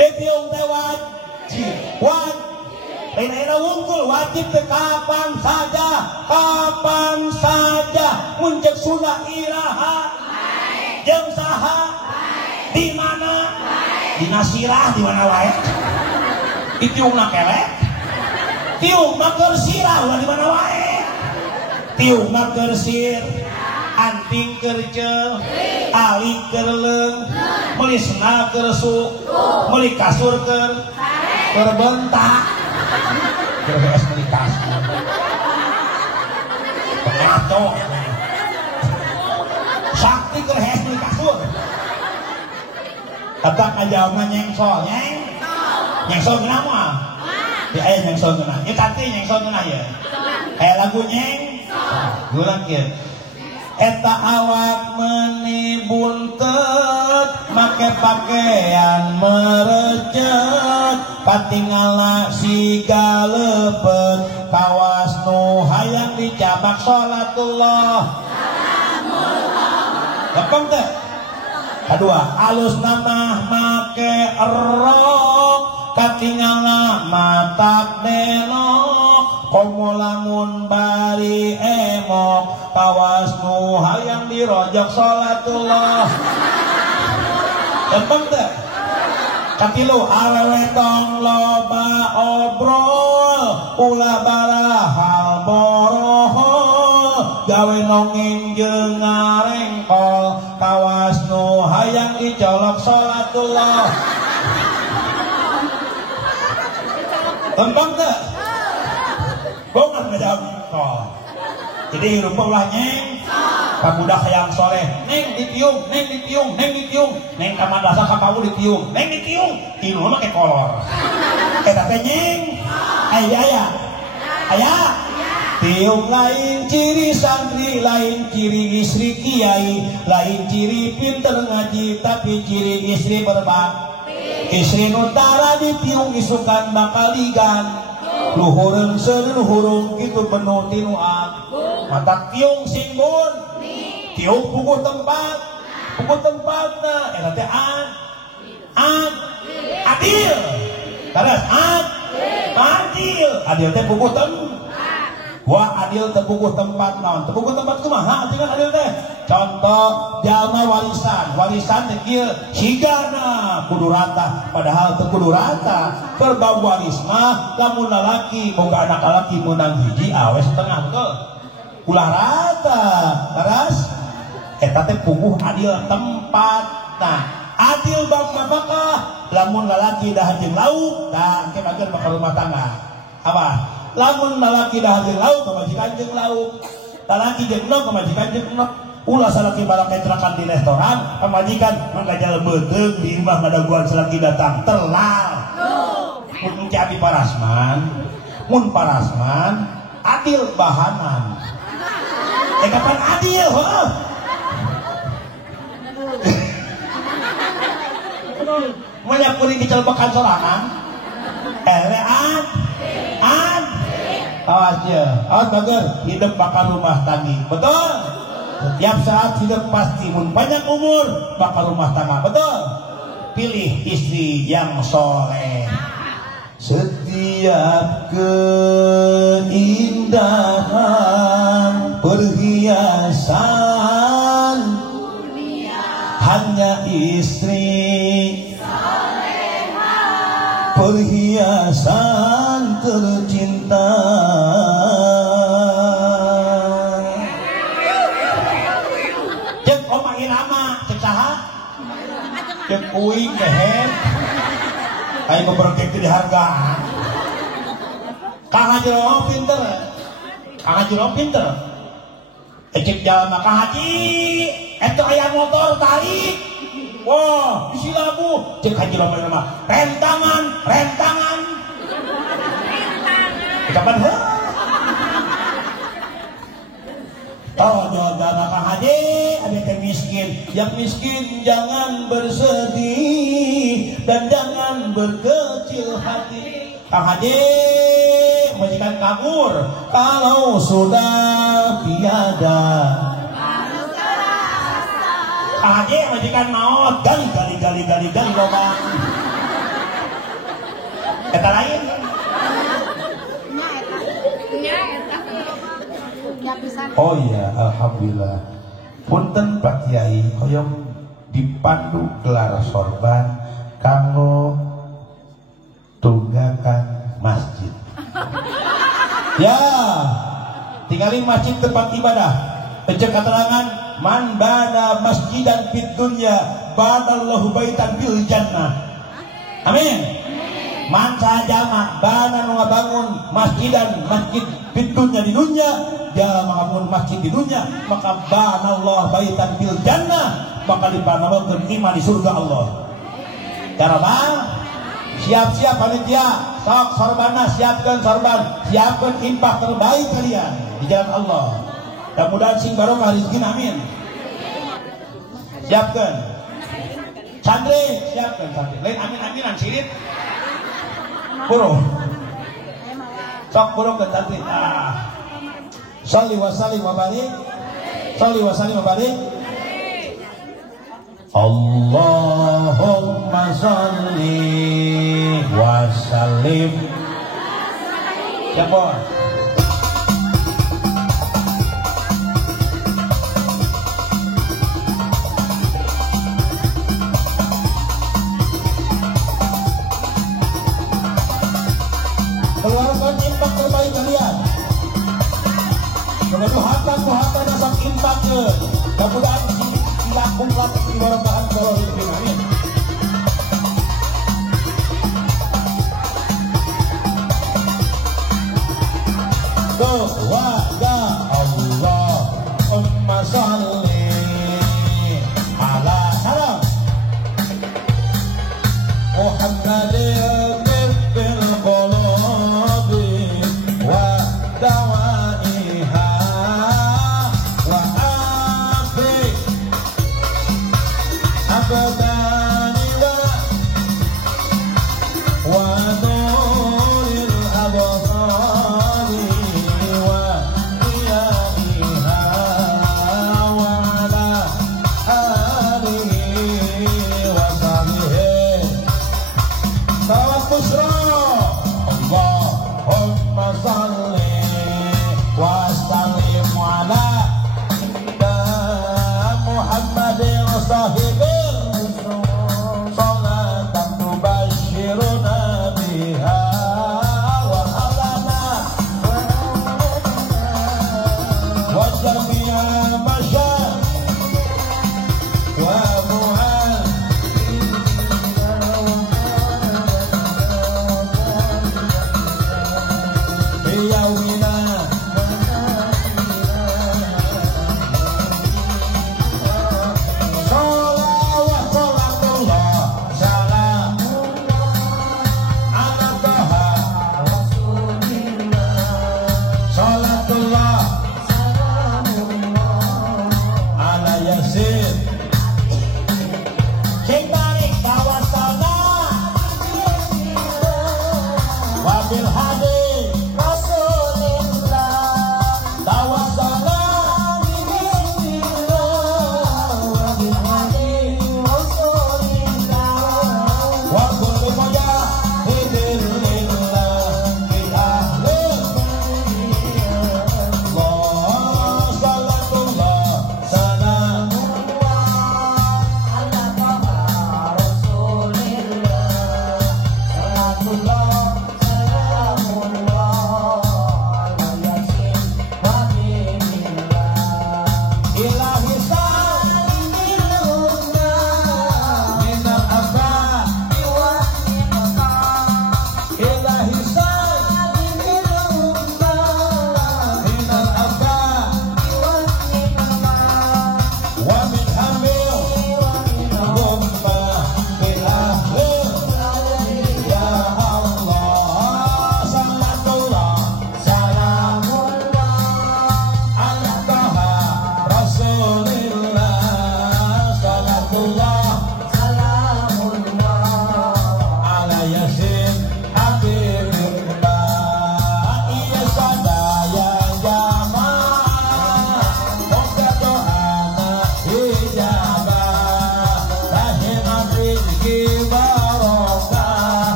de tiung teh wajib Lain-lain wungkul wajib ke kapan saja muncul sunnah ilaha jeung saha di mana di nasirah di mana wae ditiungna kelek tiung mah keur sirah ulah di mana wae tiung mah keur sir anting kerja ali kerleng meuli sendal kersuk meuli kasur kerbentak kerbees meuli kasur pengaco sakti kerhes meuli kasur kata kajaman nyengsol nyengsol kenapa mah ya ayah nyengsol kenapa ya tante nyengsol kenapa ya kayak lagu gulang kieu eta awak meuni buntet make pakaian merecet patinggalna siga lepet kawas nu hayang dicabak sholatullah gampang teh kedua alus nama make rok katinggalna matak denok komo lamun bari emok kawas nu hayang dirojok sholatullah gampang teh katilu awewe tong loba obrol ulah barahal borohol gawe nonging jeung ngarengkol kawas nu hayang dicolok sholatullah gampang teh bukan beda kol jadi hirup ulah nyeng kabudak yang soleh neng ditiung neng ka madrasah ka kamu ditiung neng ditiung tilu mah ke kolor eta teh nyeng aya tiung lain ciri santri lain ciri istri kiai lain ciri pinter ngaji tapi ciri istri berbakti istri nutara ditiung isukan bakal digan luhureun seuluhurung kitu penuh tinuan mata tiung simbun tiung puguh tempatna eta teh adil terus adil teh puguh adil teh puguh tempat naon teh puguh tempat kumaha artinya adil teh contoh jalma warisan teh kieu sigana kudu rata padahal teu kudu rata berbau waris mah lamun lalaki boga anak lalaki meunang hiji awe setengah ke ulah rata terus eta teh puguh adil tempatna adil bakal lamun lalaki dah jeung lauk tah engke bageun bakal rumah tangga apa lamun lalaki dah jeung lauk kemajikan jeung lauk lalaki jeung nok kemajikan jeung nok ulah salaki balak kentrakan di restoran kemajikan mangga lembeteung di rumah madaguan salaki datang terlal mun abi parasman adil bahanan kapan adil heuh banyak kuring dicelbekan sorangan awas bager hidup bakal rumah tangga betul setiap saat hidup pasti mun banyak umur bakal rumah tangga betul pilih istri yang soleh setiap keindahan perhiasan hanya istri perhiasan tercinta cek omah irama cek saha cek uing keher ayo beberkek di harga Kang Haji pinter cek jalan Kang Haji itu ayah motor tarik wah isi lagu cek Haji Romo nama rentangan kapan jangan Kang Haji ada yang miskin yang miskin jangan bersedih dan jangan berkecil hati Kang Haji majikan kabur kalau sudah tiada Kang Haji majikan maut gali lobang eta lain oh iya alhamdulillah punten Pak Kiai hoyong dipandu gelar sorban kanggo tunggakan masjid ya tinggalin masjid tempat ibadah cek keterangan man bana masjidan fid dunya banallahu baitan fil jannah. Amin. Man sajama bana nu ngabangun masjidan masjid fid dunya di dunya, dia bangun masjid di dunya, maka banallahu baitan fil jannah, maka dipanawakeun imah di surga Allah. Cara bang, siap-siap panitia, sok sorbana, siapkan sorban, siapkan infak terbaik kalian di jalan Allah. Mudah-mudahan sing barokah rezeki, amin. Siapkan santri, siapkan santri. Lain amin-aminan sirit. Burung. Sok burung ke santri. Sholli wa sallim wa barik. Sholli wa sallim wa barik. Allahumma sholli wa sallim. Siapa? Keluarkan infak terbaik kalian. Muhatan asap infak ke. Mudah-mudahan dilakung latak di barokahan kalau rizki, amin. Doa Allahumma sholli ala salam Muhammadin bil qulubi wa dawaiha wa afi abdani wa nuril absari wa qiyamiha wa ala alihi wa sahbihi busra. Allahumma sholli wa sallim ala Muhammadin sahibil salatan tubashiruna biha wa alana wa jami'a masyar wa mu'al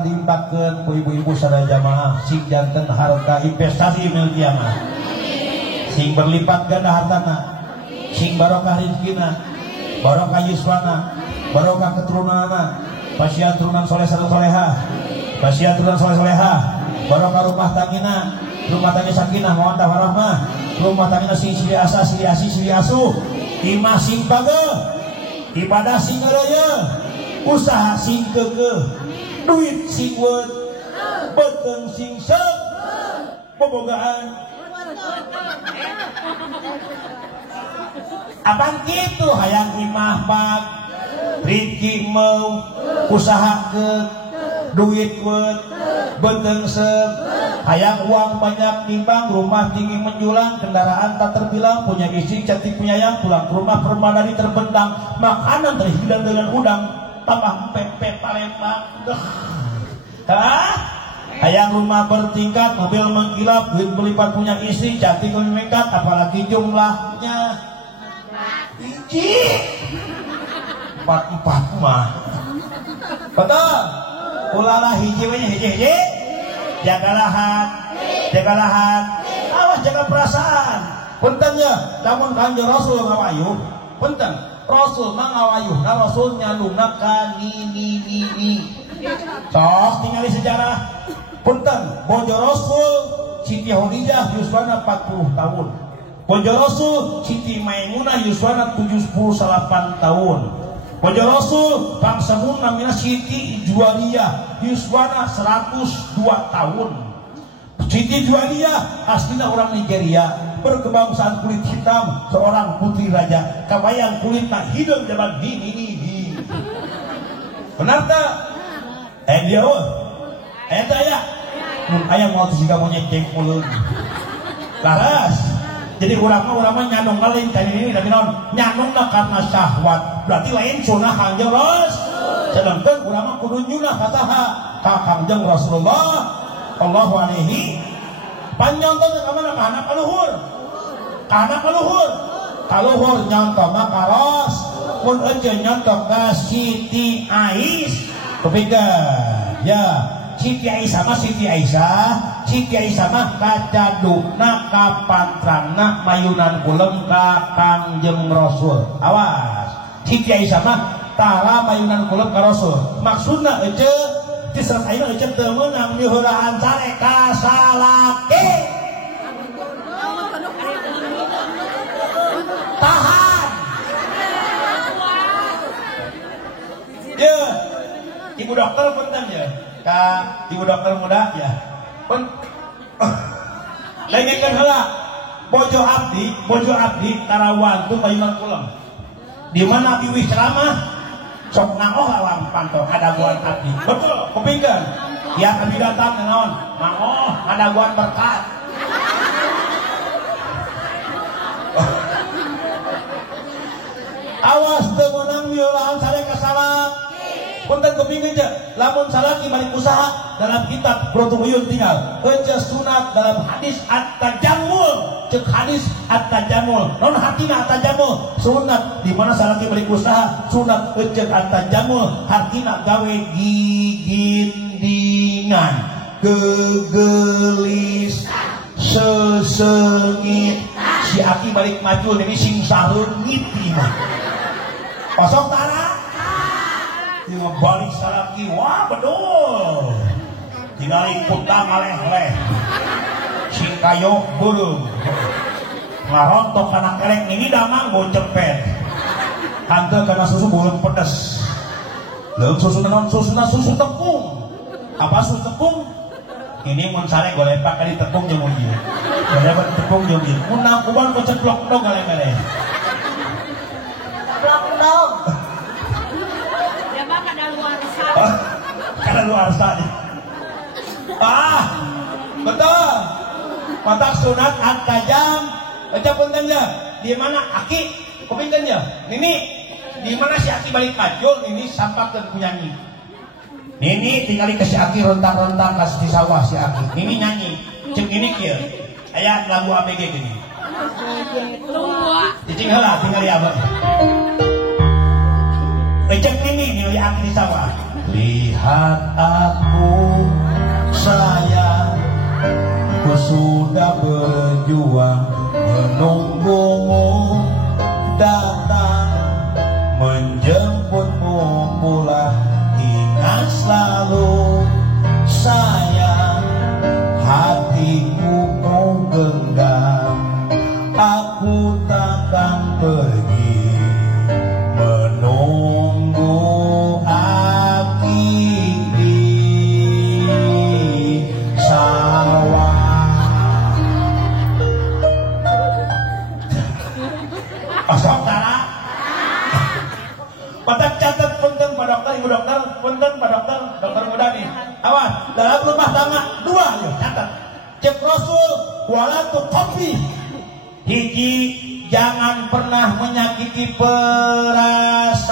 harta diimpakkeun ku ibu-ibu sadaya jamaah sing janten harta investasi mil kiamah sing berlipat ganda hartana sing barokah rezekina barokah yuswana barokah keturunanna pasien turunan soleh sareng solehah pasien turunan soleh solehah barokah rumah tangga sakinah mawaddah warahmah rumah tangga sing siri asa siri asi siri asuh imah sing pageuh ibadah sing ngeureuyeun usaha sing keukeuh duit sing weut beuteng sing seuk bobogaan apaan kitu hayang imah bag rezeki mau usaha keuk duit weut beuteng seuk hayang uang banyak timbang rumah tinggi menjulang kendaraan tak terbilang punya istri cantik penyayang pulang ke rumah permadani terbentang makanan terhidang dengan udang tambah pempek Palembang hayang rumah bertingkat mobil mengkilap duit berlipat punya istri cantik memikat apalagi jumlahnya hiji 4 mah betul ulala hiji jaga lahat awas jaga perasaan penting ya namun kanjeng Rasul ngawayuh penting Rasul mah ngawayuh nah Rasul nyalungna ka ni sok tinggali sejarah penting bojo Rasul Siti Khadijah yuswana 40 tahun bojo Rasul Siti Maimunah yuswana 78 tahun bojo Rasul bangsa mun namina Siti Juwariyah yuswana 102 tahun Siti Juwariyah aslinya orang Nigeria berkebangsaan kulit hitam seorang putri raja kabayang kulitna hidung jaman hi benar tak? Dia eta ya aya mau siga monyet cek mulut laras jadi urang nyanung lain tadi ini tapi non nyanung karena syahwat berarti lain sunah kanjeng Rasul sedangkan urang kudu nyunah kataha ka kanjeng Rasulullah sallallahu alaihi panjangkeun ka mana ka anak kaluhur nyontoh mah karos mun euceun nyontoh ka Siti Ais kepinggan ya Siti Aisyah mah kacadukna kapantrangna mayunan kulem ka Kangjeng Rasul awas Siti Aisyah mah tara mayunan kulem ka Rasul maksudna euceun ti serat ayeuna euceun teu meunang diheuraan sare ka salaki tahan ya ibu dokter punten ya ka ibu dokter muda ya pun lengekeun heula bojo abdi tarawan tu mayunan kulem di mana iwih ceramah sok nangoh lawang pantau kadaguan abdi betul kepinggan ya abdi datang naon nangoh kadaguan berkat awas teu meunang wieulaan sare ka salak punten kepingin aja lamun salaki balik usaha dalam kitab Qur'an Uyun tinggal ece sunat dalam hadis at-tajammul cek hadis at-tajammul non hatina at-tajammul sunat di mana salaki balik usaha sunat ece at-tajammul hatina gawe gigindingan gegelis sesengit si aki balik maju ini sing sareungit mah kosong tara balik salaki wah betul tinggali putang ngaleh-leh sing kayo burung ngarontok kana kelek ini damang mau cepet hanteu kana susu buleun pedes leung susu naon susu tepung apa susu tepung ini mun sare golepak kali tepung jeung mun ieu golepak tepung jeung ieu mun nangkuban kocek blok dog gale-gale blok dog karena luar sana betul kotak sunat at-tajam baca puntennya di mana aki kupingkannya ini di mana si aki balik majul ini sampak dan penyanyi ini tinggal ke si aki rentang-rentang kasih di sawah si aki ini nyanyi cek ini kieu aya lagu ABG gini cicing heula tinggal ya abah cek ini aki di sawah lihat aku sayang, ku sudah berjuang menunggumu datang, menjemputmu pulang. Ingat selalu sayang, hatiku kau genggam, aku takkan pergi menunggu aki di sawah. Pasok tara patak catat punten Pak Dokter, Ibu Dokter, punten Pak Dokter, dokter muda nih. Awas, dalam rumah tangga 2 ya catat. Cek Rasul walatu kopi. Hiji, jangan pernah menyakiti perasaan.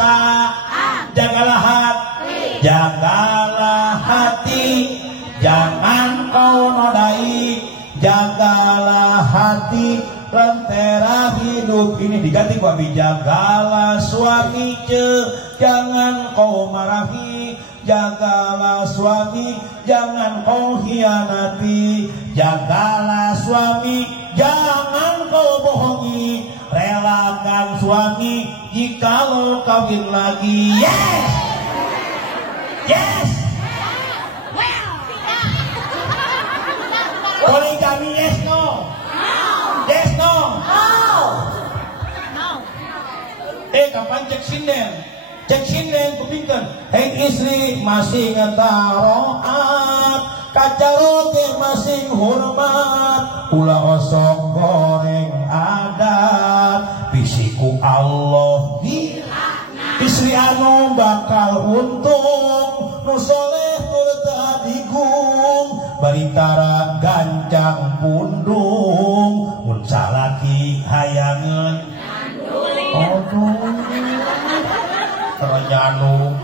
Jagalah hati, jagalah hati, jangan kau nodai. Jagalah hati, lentera hidup ini diganti babi. Jagalah suami, jangan kau marahi. Jagalah suami, jangan kau hianati. Jagalah suami, jangan kau bohongi. Relakan suami jikalau kawin lagi. Yes, yes. Poligami yes no? Yes no? Kapan cek sinden? Cek sinden kupingkan. Hei istri masih ngetaroat, kacaroke masih hormat, ulah osok goreng adat, bisiku Allah di istri anu bakal untung, nu soleh nu tadigung, baritara gancang pundung, mun salaki hayangan terjanu.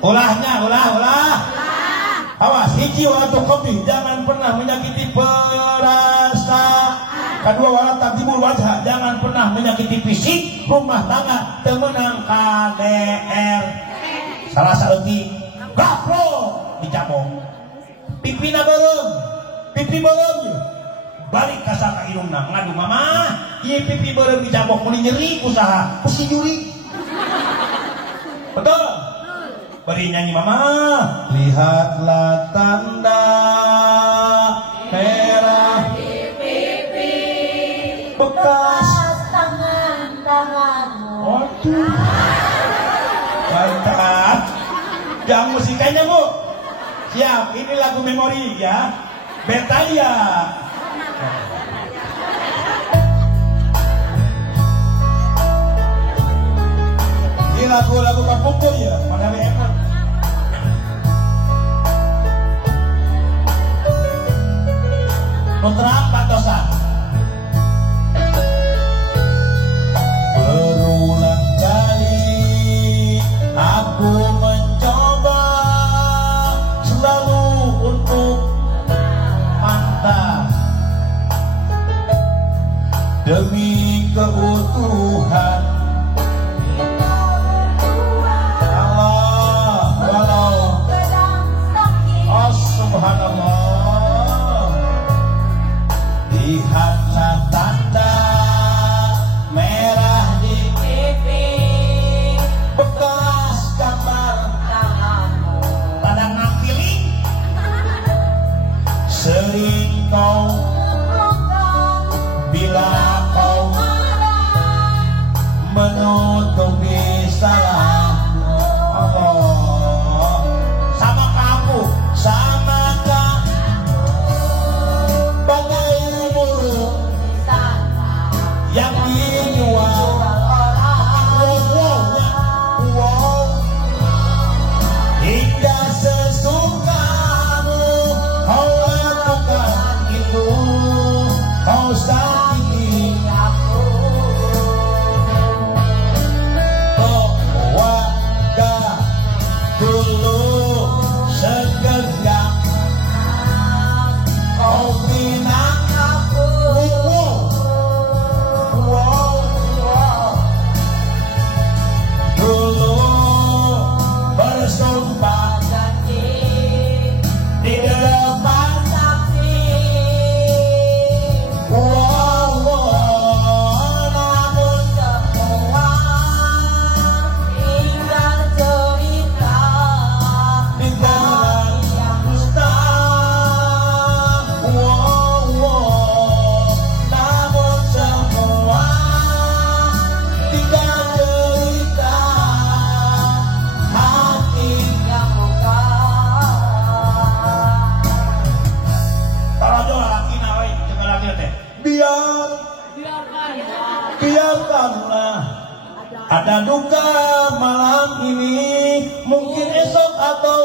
Ulahnya, ulah. Awas, hiji waktu kopi, jangan pernah menyakiti perasaan. Kedua, walat tantibul wajah, jangan pernah menyakiti fisik. Rumah tangga temenang KDR. Salah saleuti gapro dicabong. Pipina beureum, pipi beureum. Balik ka saka irungna ngadu mama, ieu pipi beureum dicabok mun nyeri usaha ku si juri. Betul. Beri nyanyi mama. Lihatlah tanda merah di pipi, bekas tangan-tanganmu. Waduh. Mantap. Yang musikanya Bu. Siap, ini lagu memori ya. Betalia. Ini lagu-lagu kampung ya, mana enak. Putra Pantosan. Berulang kali aku mencoba selalu untuk mantap demi keutuhan Sabarkanlah, ada duka malam ini, mungkin esok atau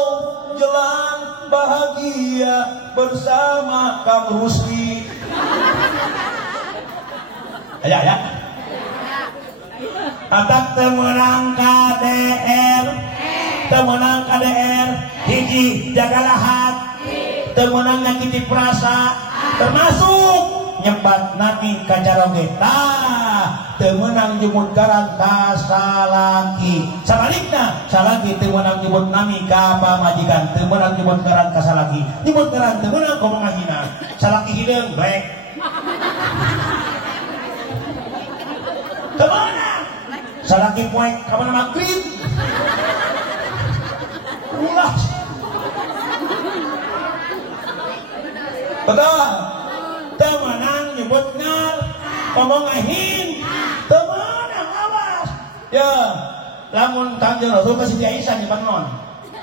jelang bahagia bersama Kang Rusdi. Ya. Atak temenang KDR, temenang KDR, hiji jaga lahat, temenang nyakiti perasa, termasuk nyebat naki kacaroge. Temenang jemput garan ka salaki. Sabalikna, salaki temenang jemput nami ka pamajikan, temenang jemput garan ka salaki. Jemput garan temenang ngomong ngahina, salaki hideung blek. Temenang salaki poek kamana magrib. Ulah. Betul. Temenang nyebut ngal, ngomong ngahin. Temenang awas. Ya, lamun Kanjeng Rasul ka Siti Aisyah nyebat non.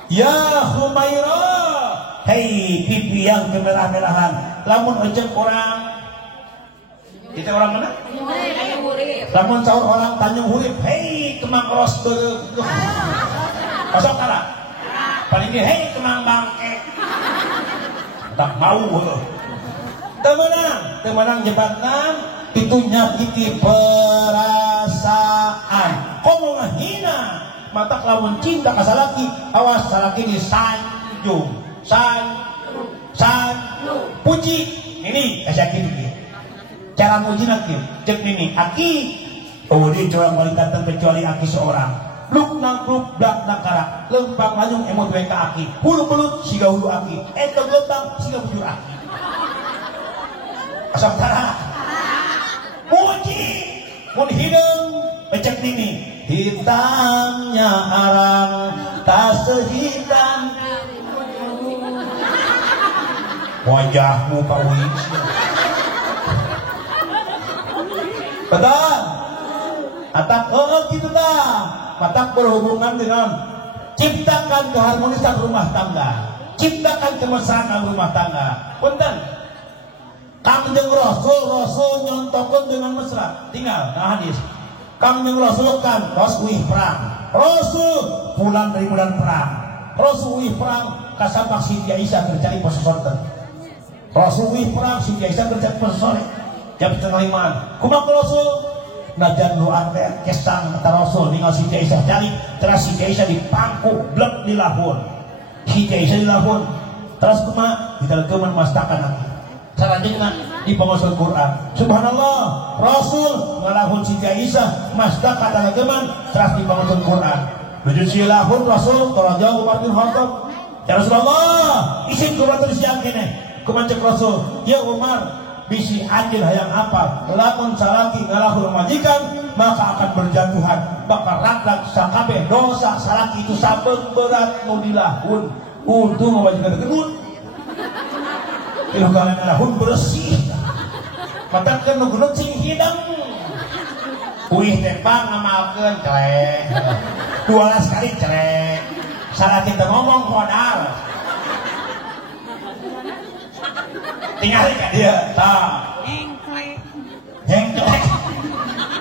Ya Humairah, hei pipi yang kemerah-merahan. Lamun ejeng orang, kita orang mana? Lamun sahur orang Tanjung Hurip, hei kemang ros kosong kala. Paling ini hei kemang bangke. Tak mau. Temenang jebatna itu nyakiti perasaan. Komo ngahina, mata lamun cinta ka salaki, awas salaki disanjung. Puji. Ini kasih kitu. Cara muji nakir, cek ini aki, dia curang wanita terkecuali aki seorang. Luk nangkluk blak nakara, lempang lanyung emot weka aki, hulu belut siga hulu aki, entong lempang siga bujur aki. Asal tara, muji, mun hidung, cek ini, hitamnya arang, tak sehitam. Wajahmu Pak Wins. Betul. Atak gitu dah. Atak berhubungan dengan ciptakan keharmonisan rumah tangga, ciptakan kemesraan rumah tangga. Punten. Kangjeng Rasul nyontokeun dengan mesra. Tinggal nah hadis. Kangjeng Rasul kan Rasul perang. Rasul pulang dari bulan perang. Rasul perang kasapak Siti Aisyah terjadi posonten. Rasul perang Siti Aisyah terjadi posonten. Jam 4:30 kumaha Rasul najan lu arte kesang kata Rasul tinggal Siti Aisyah cari terus Siti Aisyah dipangku blek di lahun Siti Aisyah di lahun terus kumaha ditelekeun mastakan lagi salanjutna di pengusul Quran subhanallah Rasul ngalahun Siti Aisyah mastakan telekeun terus di pengusul Quran nuju silahun Rasul kalau jauh Umar bin Khattab ya Rasulullah isin Quran terus yang kene kumaha Rasul ya Umar bisi anjir hayang apa lamun salaki ngalahur majikan maka akan berjatuhan maka raklak sakabeh dosa salaki itu sabeng berat nu dilahun untung majikan gedut ilu kalian ngalahun bersih matakeun nu gedut sing hidang uih tepang ngamalkeun celek 12 kali celek salaki teu ngomong modal tinggal kan dia hengklek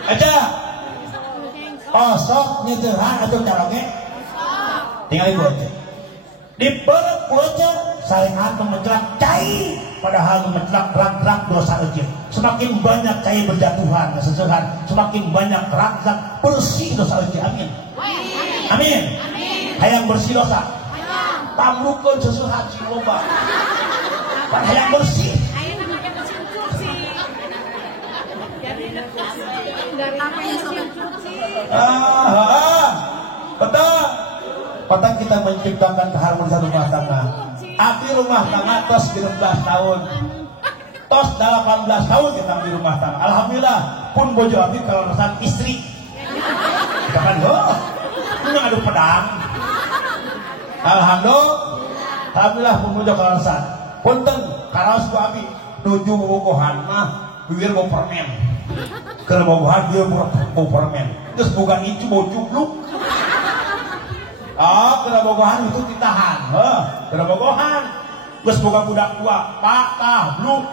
aja osok nyeteran atau caroge tinggal ibu aja di perut aja saringan memencelak cai padahal memencelak rak-rak dosa aja semakin banyak cai berjatuhan sesuhan semakin banyak rak-rak bersih dosa aja amin amin hayang bersih dosa pamrukeun sesuhan si loba yang bersih. Betul. Betul kita menciptakan keharmonisan rumah tangga. Abdi rumah tangga tos 16 tahun. Tos 18 tahun kita di rumah tangga. Alhamdulillah pun bojo abdi kalau pesan istri. Kapan lo? Punya adu pedang. Alhamdulillah pun bojo kalau pesan. Punten karaos ku abi nuju bobogohan mah bibir mau permen. Keur bobogohan dia mau permen. Terus boga itu mau cubluk. Keur bobogohan itu ditahan. Keur bobogohan. Terus boga budak tua, Pak tah bluk.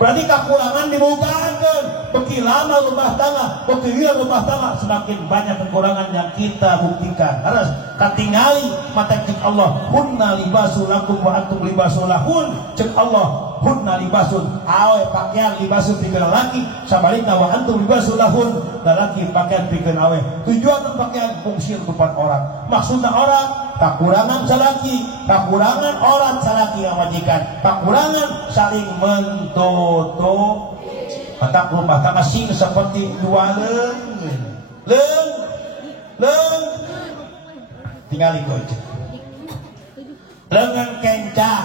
Berarti kekurangan dibukakan. Beki lama rumah tangga, beki liar rumah tangga, semakin banyak kekurangan yang kita buktikan. Harus katingali mata cek Allah. Hunna libasul lakum wa antum libasul lahun. Cek Allah, hunna libasul. Awe pakaian libasul pikeun laki, sabalikna wa antum libasul lahun. Laki pakaian pikeun awe. Tujuan pakaian fungsi depan orang. Maksudnya orang kekurangan salaki, kekurangan orang salaki yang majikan, kekurangan saling mentutup. Mata rumah tangga sing seperti dua leng tinggal ikut lengan kencang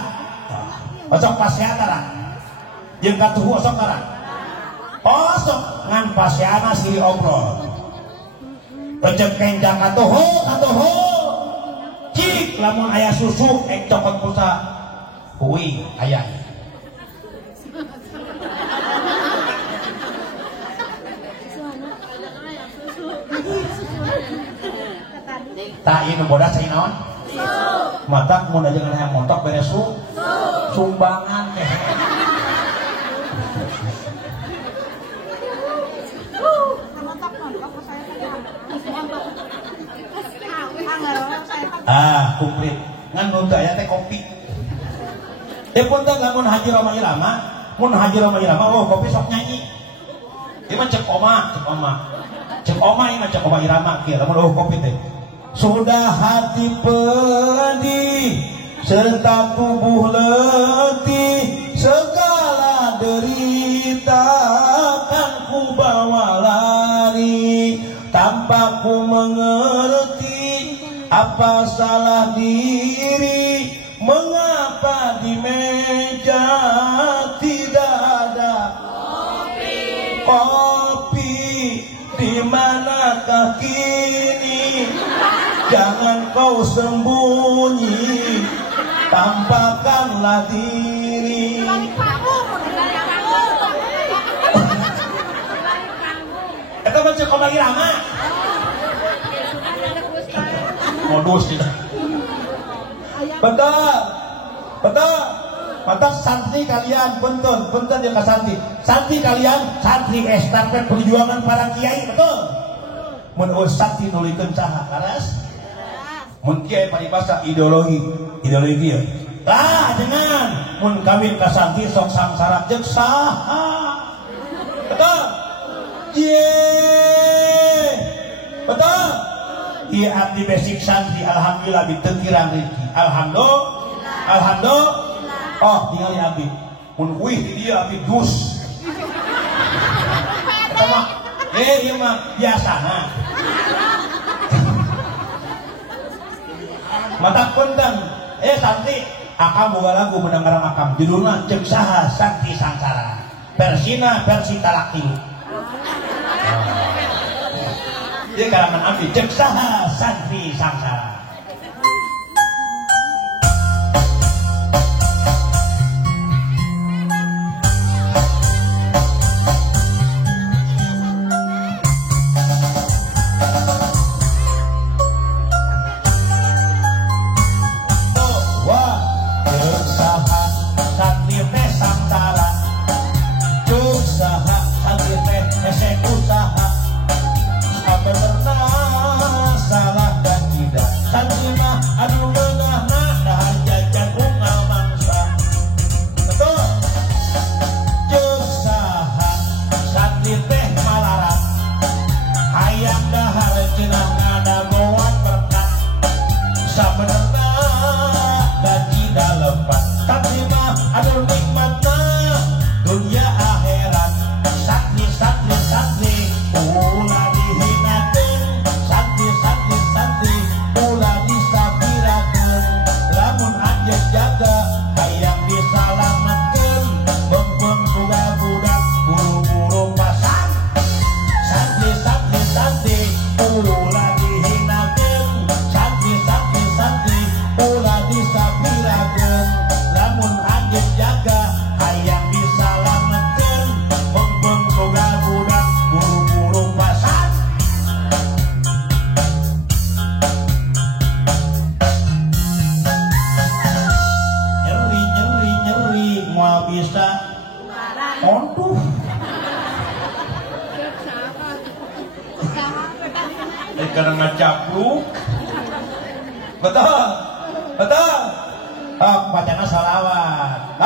osok pasiana lah jeung katuhu osok karang osok ngan pasiana siri obrol ojek kencang katuhu cik lamun ayah susu cokot pulsa hui ayah tak ini bodas saya naon mata mun aja yang montok beres sumbangan teh komplit ngan nunda ya teh kopi punten lamun haji Roma Irama mun haji Roma Irama oh kopi sok nyanyi ieu mah cek oma ini cek oma Irama kieu lamun oh kopi teh sudah hati pedih serta tubuh letih segala derita akan ku bawa lari tanpa ku mengerti apa salah diri mengapa di meja tidak ada kopi di manakah kini jangan kau sembunyi tampakkanlah diri itu macam kau bagi Rama modus tidak betul mantap santri kalian punten ya santri kalian santri estafet perjuangan para kiai betul mun santri nulikeun saha karas mun kiai paribasa ideologi ya lah jangan mun kawin ka santri sok sangsara jeung saha betul betul ieu abdi basic santri alhamdulillah ditengkiran rezeki alhamdulillah oh tinggal abdi mun wih di dia abdi dus eta mah ieu mah biasana mata punten santri akam boga lagu mendengar akam judulna Cek Saha Sakti Sangsara versina versi talak tilu dia kalangan abdi Cek Saha Sakti Sangsara karena ngacapluk. Betul. Bacana salawat.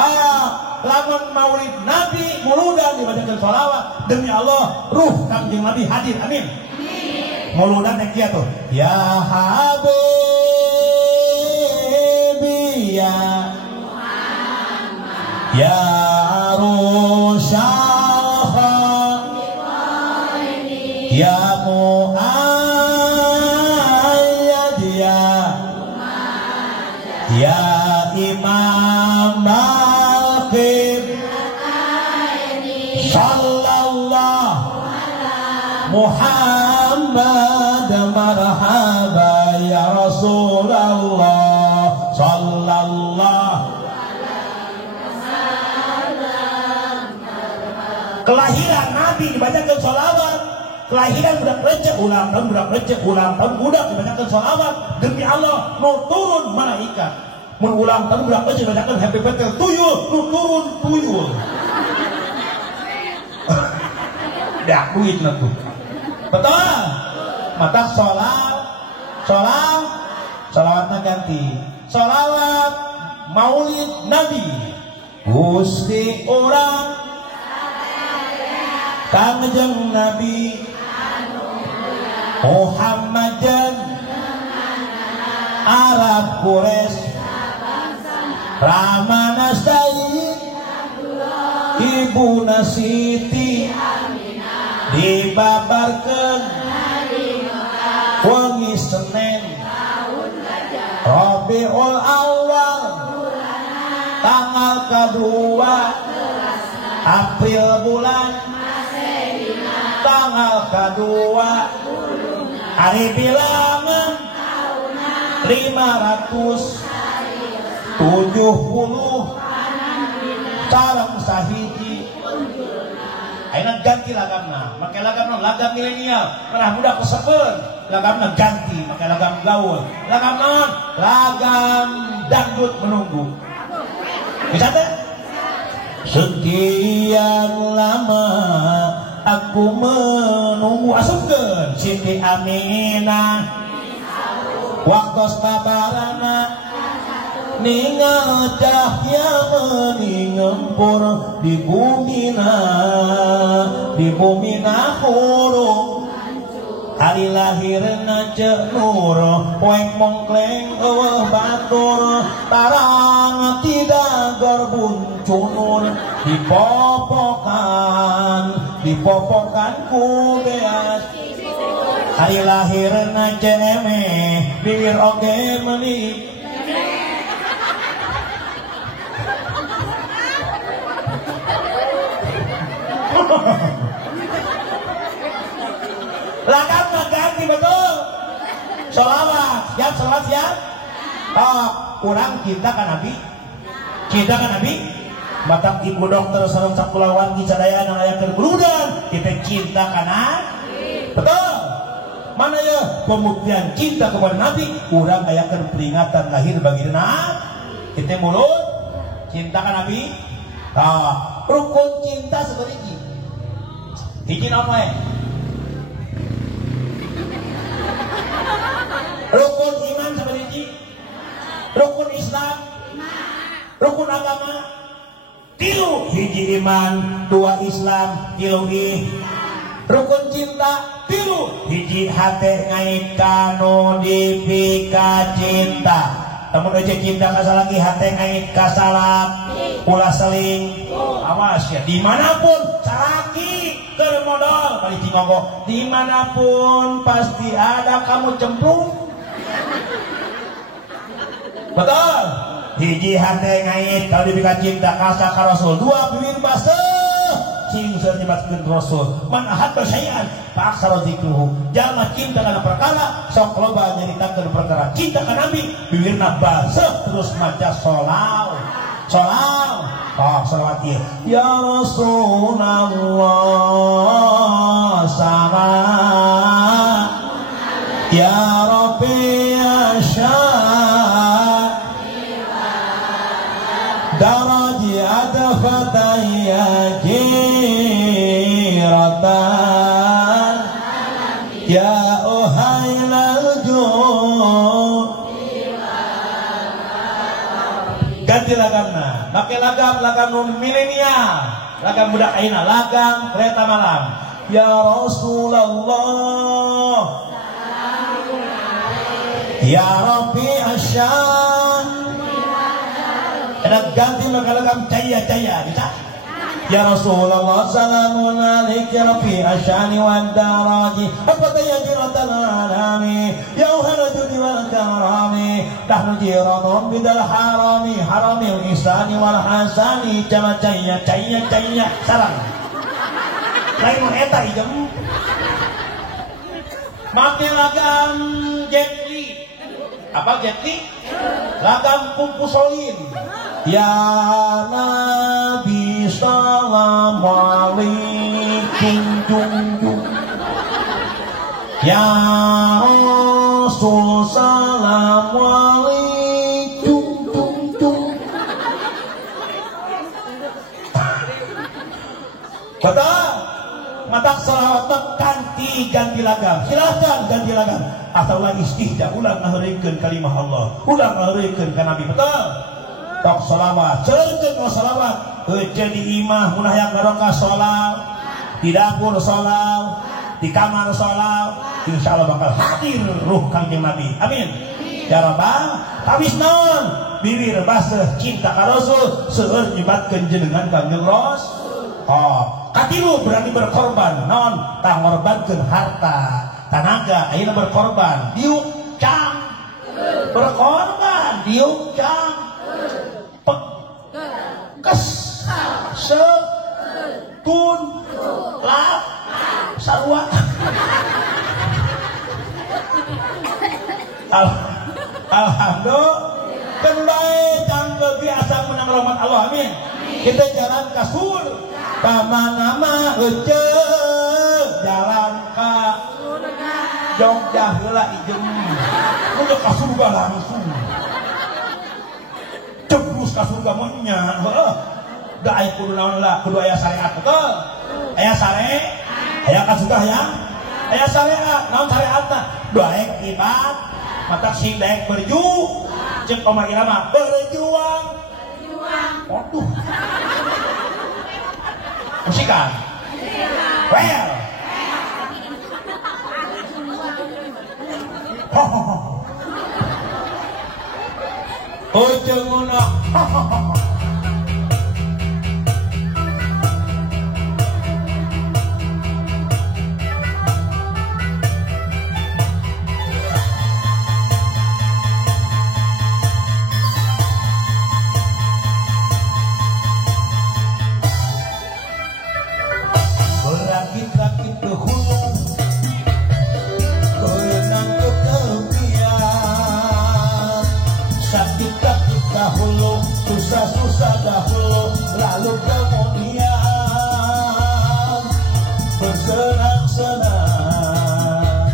Lamun maulid Nabi muludan dibacakan salawat, demi Allah ruh Kangjeng Nabi hadir. Amin. Muludan teh kieu tuh. Ya Habibi ya Muhammad ya Rusyakha ya Muayyad ya Imam Maqib sallallahu Muhammad marhaba ya Rasulullah sallallahu. Kelahiran Nabi dibacakan sholawat, kelahiran budak recek ulang tahun budak dibacakan sholawat. Demi Allah mau turun malaikat, mau ulang tahun budak recek dibacakan happy birthday tuyul, mau turun tuyul. Dah duit nanti. Betul. Mata sholawatnya ganti. Sholawat maulid Nabi Gusti orang Kangjeng Nabi Muhammadan Arab Quraisy Ramana Sayyid Ibu Nasiti dibabarkan wengi Senin Rabiul Awal tanggal kedua April bulan tanggal kedua hari bilangan 570 sareng sahiji. Ayeuna ganti lagamna, make lagam milenial, merah muda kesepen, lagamna ganti, make lagam gaul, lagam dangdut menunggu. Bisa teh? Sekian lama aku menunggu asupkeun Siti Aminah waktu sabarana ningal cahya meuning ngempur di bumina hurung hari lahirna Cek Nur poek mongkleng eueuh batur tarang tidak gerbuncunur dipopokan ku beas hari lahirna Ceme bibir oge meuli lagam ganti betul. Sholawat siap kurang cinta kan Nabi batak ibu dokter sareng sakulawan Sadayana ngayakeun buludan kita cinta kana betul. Mana ya pembuktian cinta kepada Nabi kurang ngayakeun peringatan lahir bagina kita mulut cinta kana Nabi. Rukun cinta seperti hiji naon wae? Rukun iman seperti hiji. Rukun Islam, rukun agama 3 hiji iman, 2 Islam, 3 rukun cinta 3 hiji hate ngait kanu dipika cinta. Namun aja cinta kasar lagi hati ngait kasalat ulah seling awas ya dimanapun saraki keur modal kali tingongko dimanapun pasti ada kamu cemplung. Betul. Hiji hati ngait kalau dibika cinta kasar ka Rasul 2 bibir baseuh cing serjebatkeun Rasul man ahabba syai'an fa aksara dzikruhu jalma cinta kana perkara sok loba nyaritakeun perkara cinta ka Nabi bibirna baseuh terus maca sholawat ya Rasulullah sama ya Rabbi asyad darajat fataya jiratan ya uhaya ganti lagamna make lagam nun milenial lagam budak ayeuna lagam kereta malam ya Rasulullah ya Rabbi asyan ada ganti make lagam caya bisa ya Rasulullah salamun alaik ya Rabbi asyani wa daraji apa ya jiratal alami ya uharajuni wal karami tahnu jiranum bidal harami harami isani wal hasani cama caya sarang lain mau eta ijem mati lagam jetli apa jetli lagam kumpusolin ya Nabi Assalamualaikum jung ya Rasul Assalamualaikum jung kata matak salawat ganti lagam silahkan ganti lagam atau ulang istihda ulang ngaharikeun kalimah Allah ulang ngaharikeun ka Nabi betul tok salawat seukeun salawat jadi imah mun hayang barokah salawat di dapur salawat di kamar salawat insyaallah bakal hadir ruh Kangjeng Nabi amin ya rabbal habis naon bibir baseuh cinta ka Rasul seueur nyebatkeun jenengan Kangjeng Rasul katilu berani berkorban naon tah ngorbankeun harta tenaga ayeuna berkorban diuk cang berkorban diuk cang kes sekun lap sarua alhamdulillah kembali tanggal biasa menang rahmat Allah amin kita jalan kasur nama ece jalan ka Jogja heula ijem udah kasur gak langsung cebrus kasur gak maunya udah ayah kudu naon lah kudu ayah syariat betul ayah syariat ayah kasugah ya ayah syariat naon syariatna doa ayah ibad mata sing daek berjuang cek omah irama berjuang waduh musikan well oh cenguna berakit-rakit ke hulu berenang ke tepian sakit-sakit dahulu susah-susah dahulu lalu kemudian bersenang-senang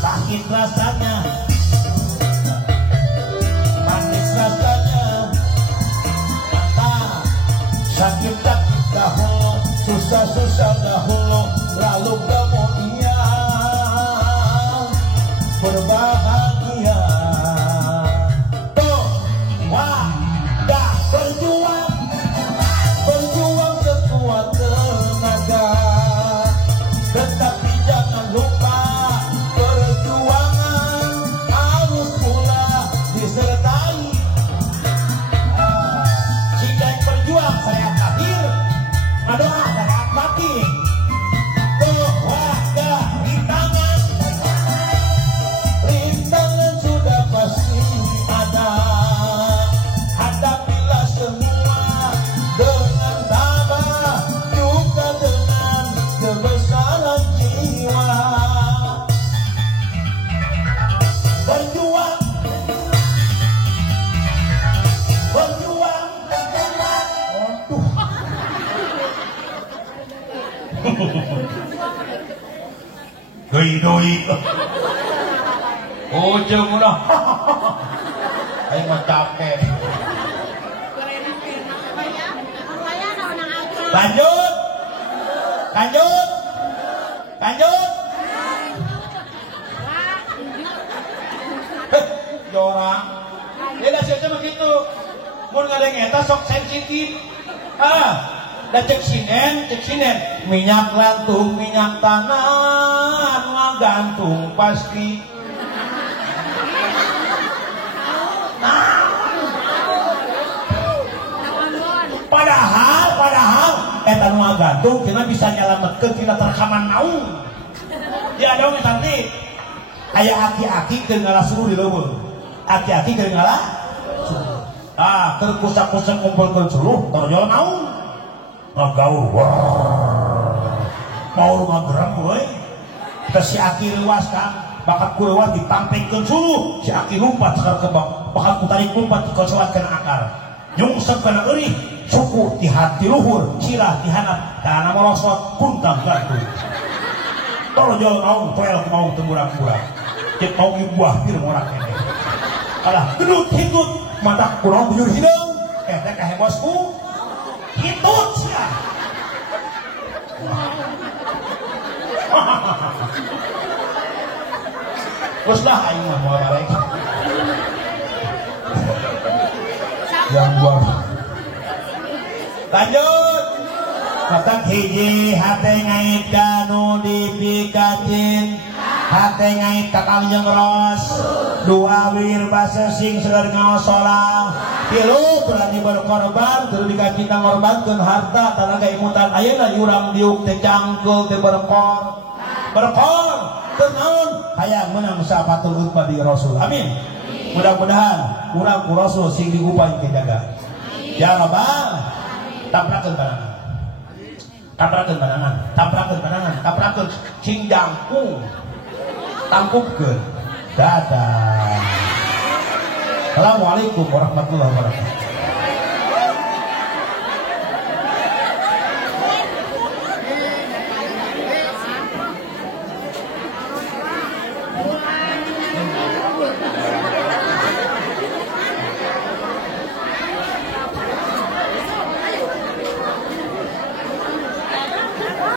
sakit rasanya manis rasanya sakit-sakit dahulu susah-susah dahulu lalu kemudian berbahagia tuh wadah berjuang sekuat tenaga tetapi jangan lupa perjuangan harus pula disertai jika berjuang saya akhir doa saya mati tuh wadah rintangan sudah pasti ada hadapilah semua dengan tabah juga dengan kebesaran jiwa berjuang doi ujung udah ayo mah capek lanjut jorang dia hasilnya begitu. Mun ngadeng eta sok sensitif. Da cek sinen minyak lantung minyak tanah ngagantung pasti. Padahal eta nu ngagantung cenah bisa nyalametkeun tina terkaman naung. Ya dong nanti aya aki-aki keur ngarasuru di leuweung. Aki-aki keur ngarasuru. Terkusak-kusak kumpulkeun suruh torjol naung. Ngagaul mau ngagerem euy. Teh si aki leuwas kan, bakat ku leuwas ditampengkeun suruh. Si aki lumpat sakar ke bawah, bakat ku tarik lumpat dikocolatkeun akar. Nyungsep kana eurih, suku ti hati luhur, cirah ti handap, kana molosot kuntang gantung. Torjol naung poel mau teu murang-murang. Cek mau ibuah pir morak kene. Alah gedut hitut mata kurang bujur hideung. Teh kahe bosku. Hitut sia. Geus lah aing mah moal balik. Yang gua lanjut. Matak hiji hate ngait kanu dipikatin, hate ngait kakang jeung ros, dua wir basesing segar ngaosolang, tilu berani berkorban, teu dikacita ngorbankeun harta tanaga imutan ayeuna urang diuk teh cangkeul teh berkor teu naon hayang meunang syafatul utbah di Rasul. Amin. Mudah-mudahan urang ku Rasul sing digupay ke jaga. Ya Rabbal, tabrakeun tabrakeun cing jangkung tangkupkeun dadah. Assalamualaikum warahmatullahi wabarakatuh.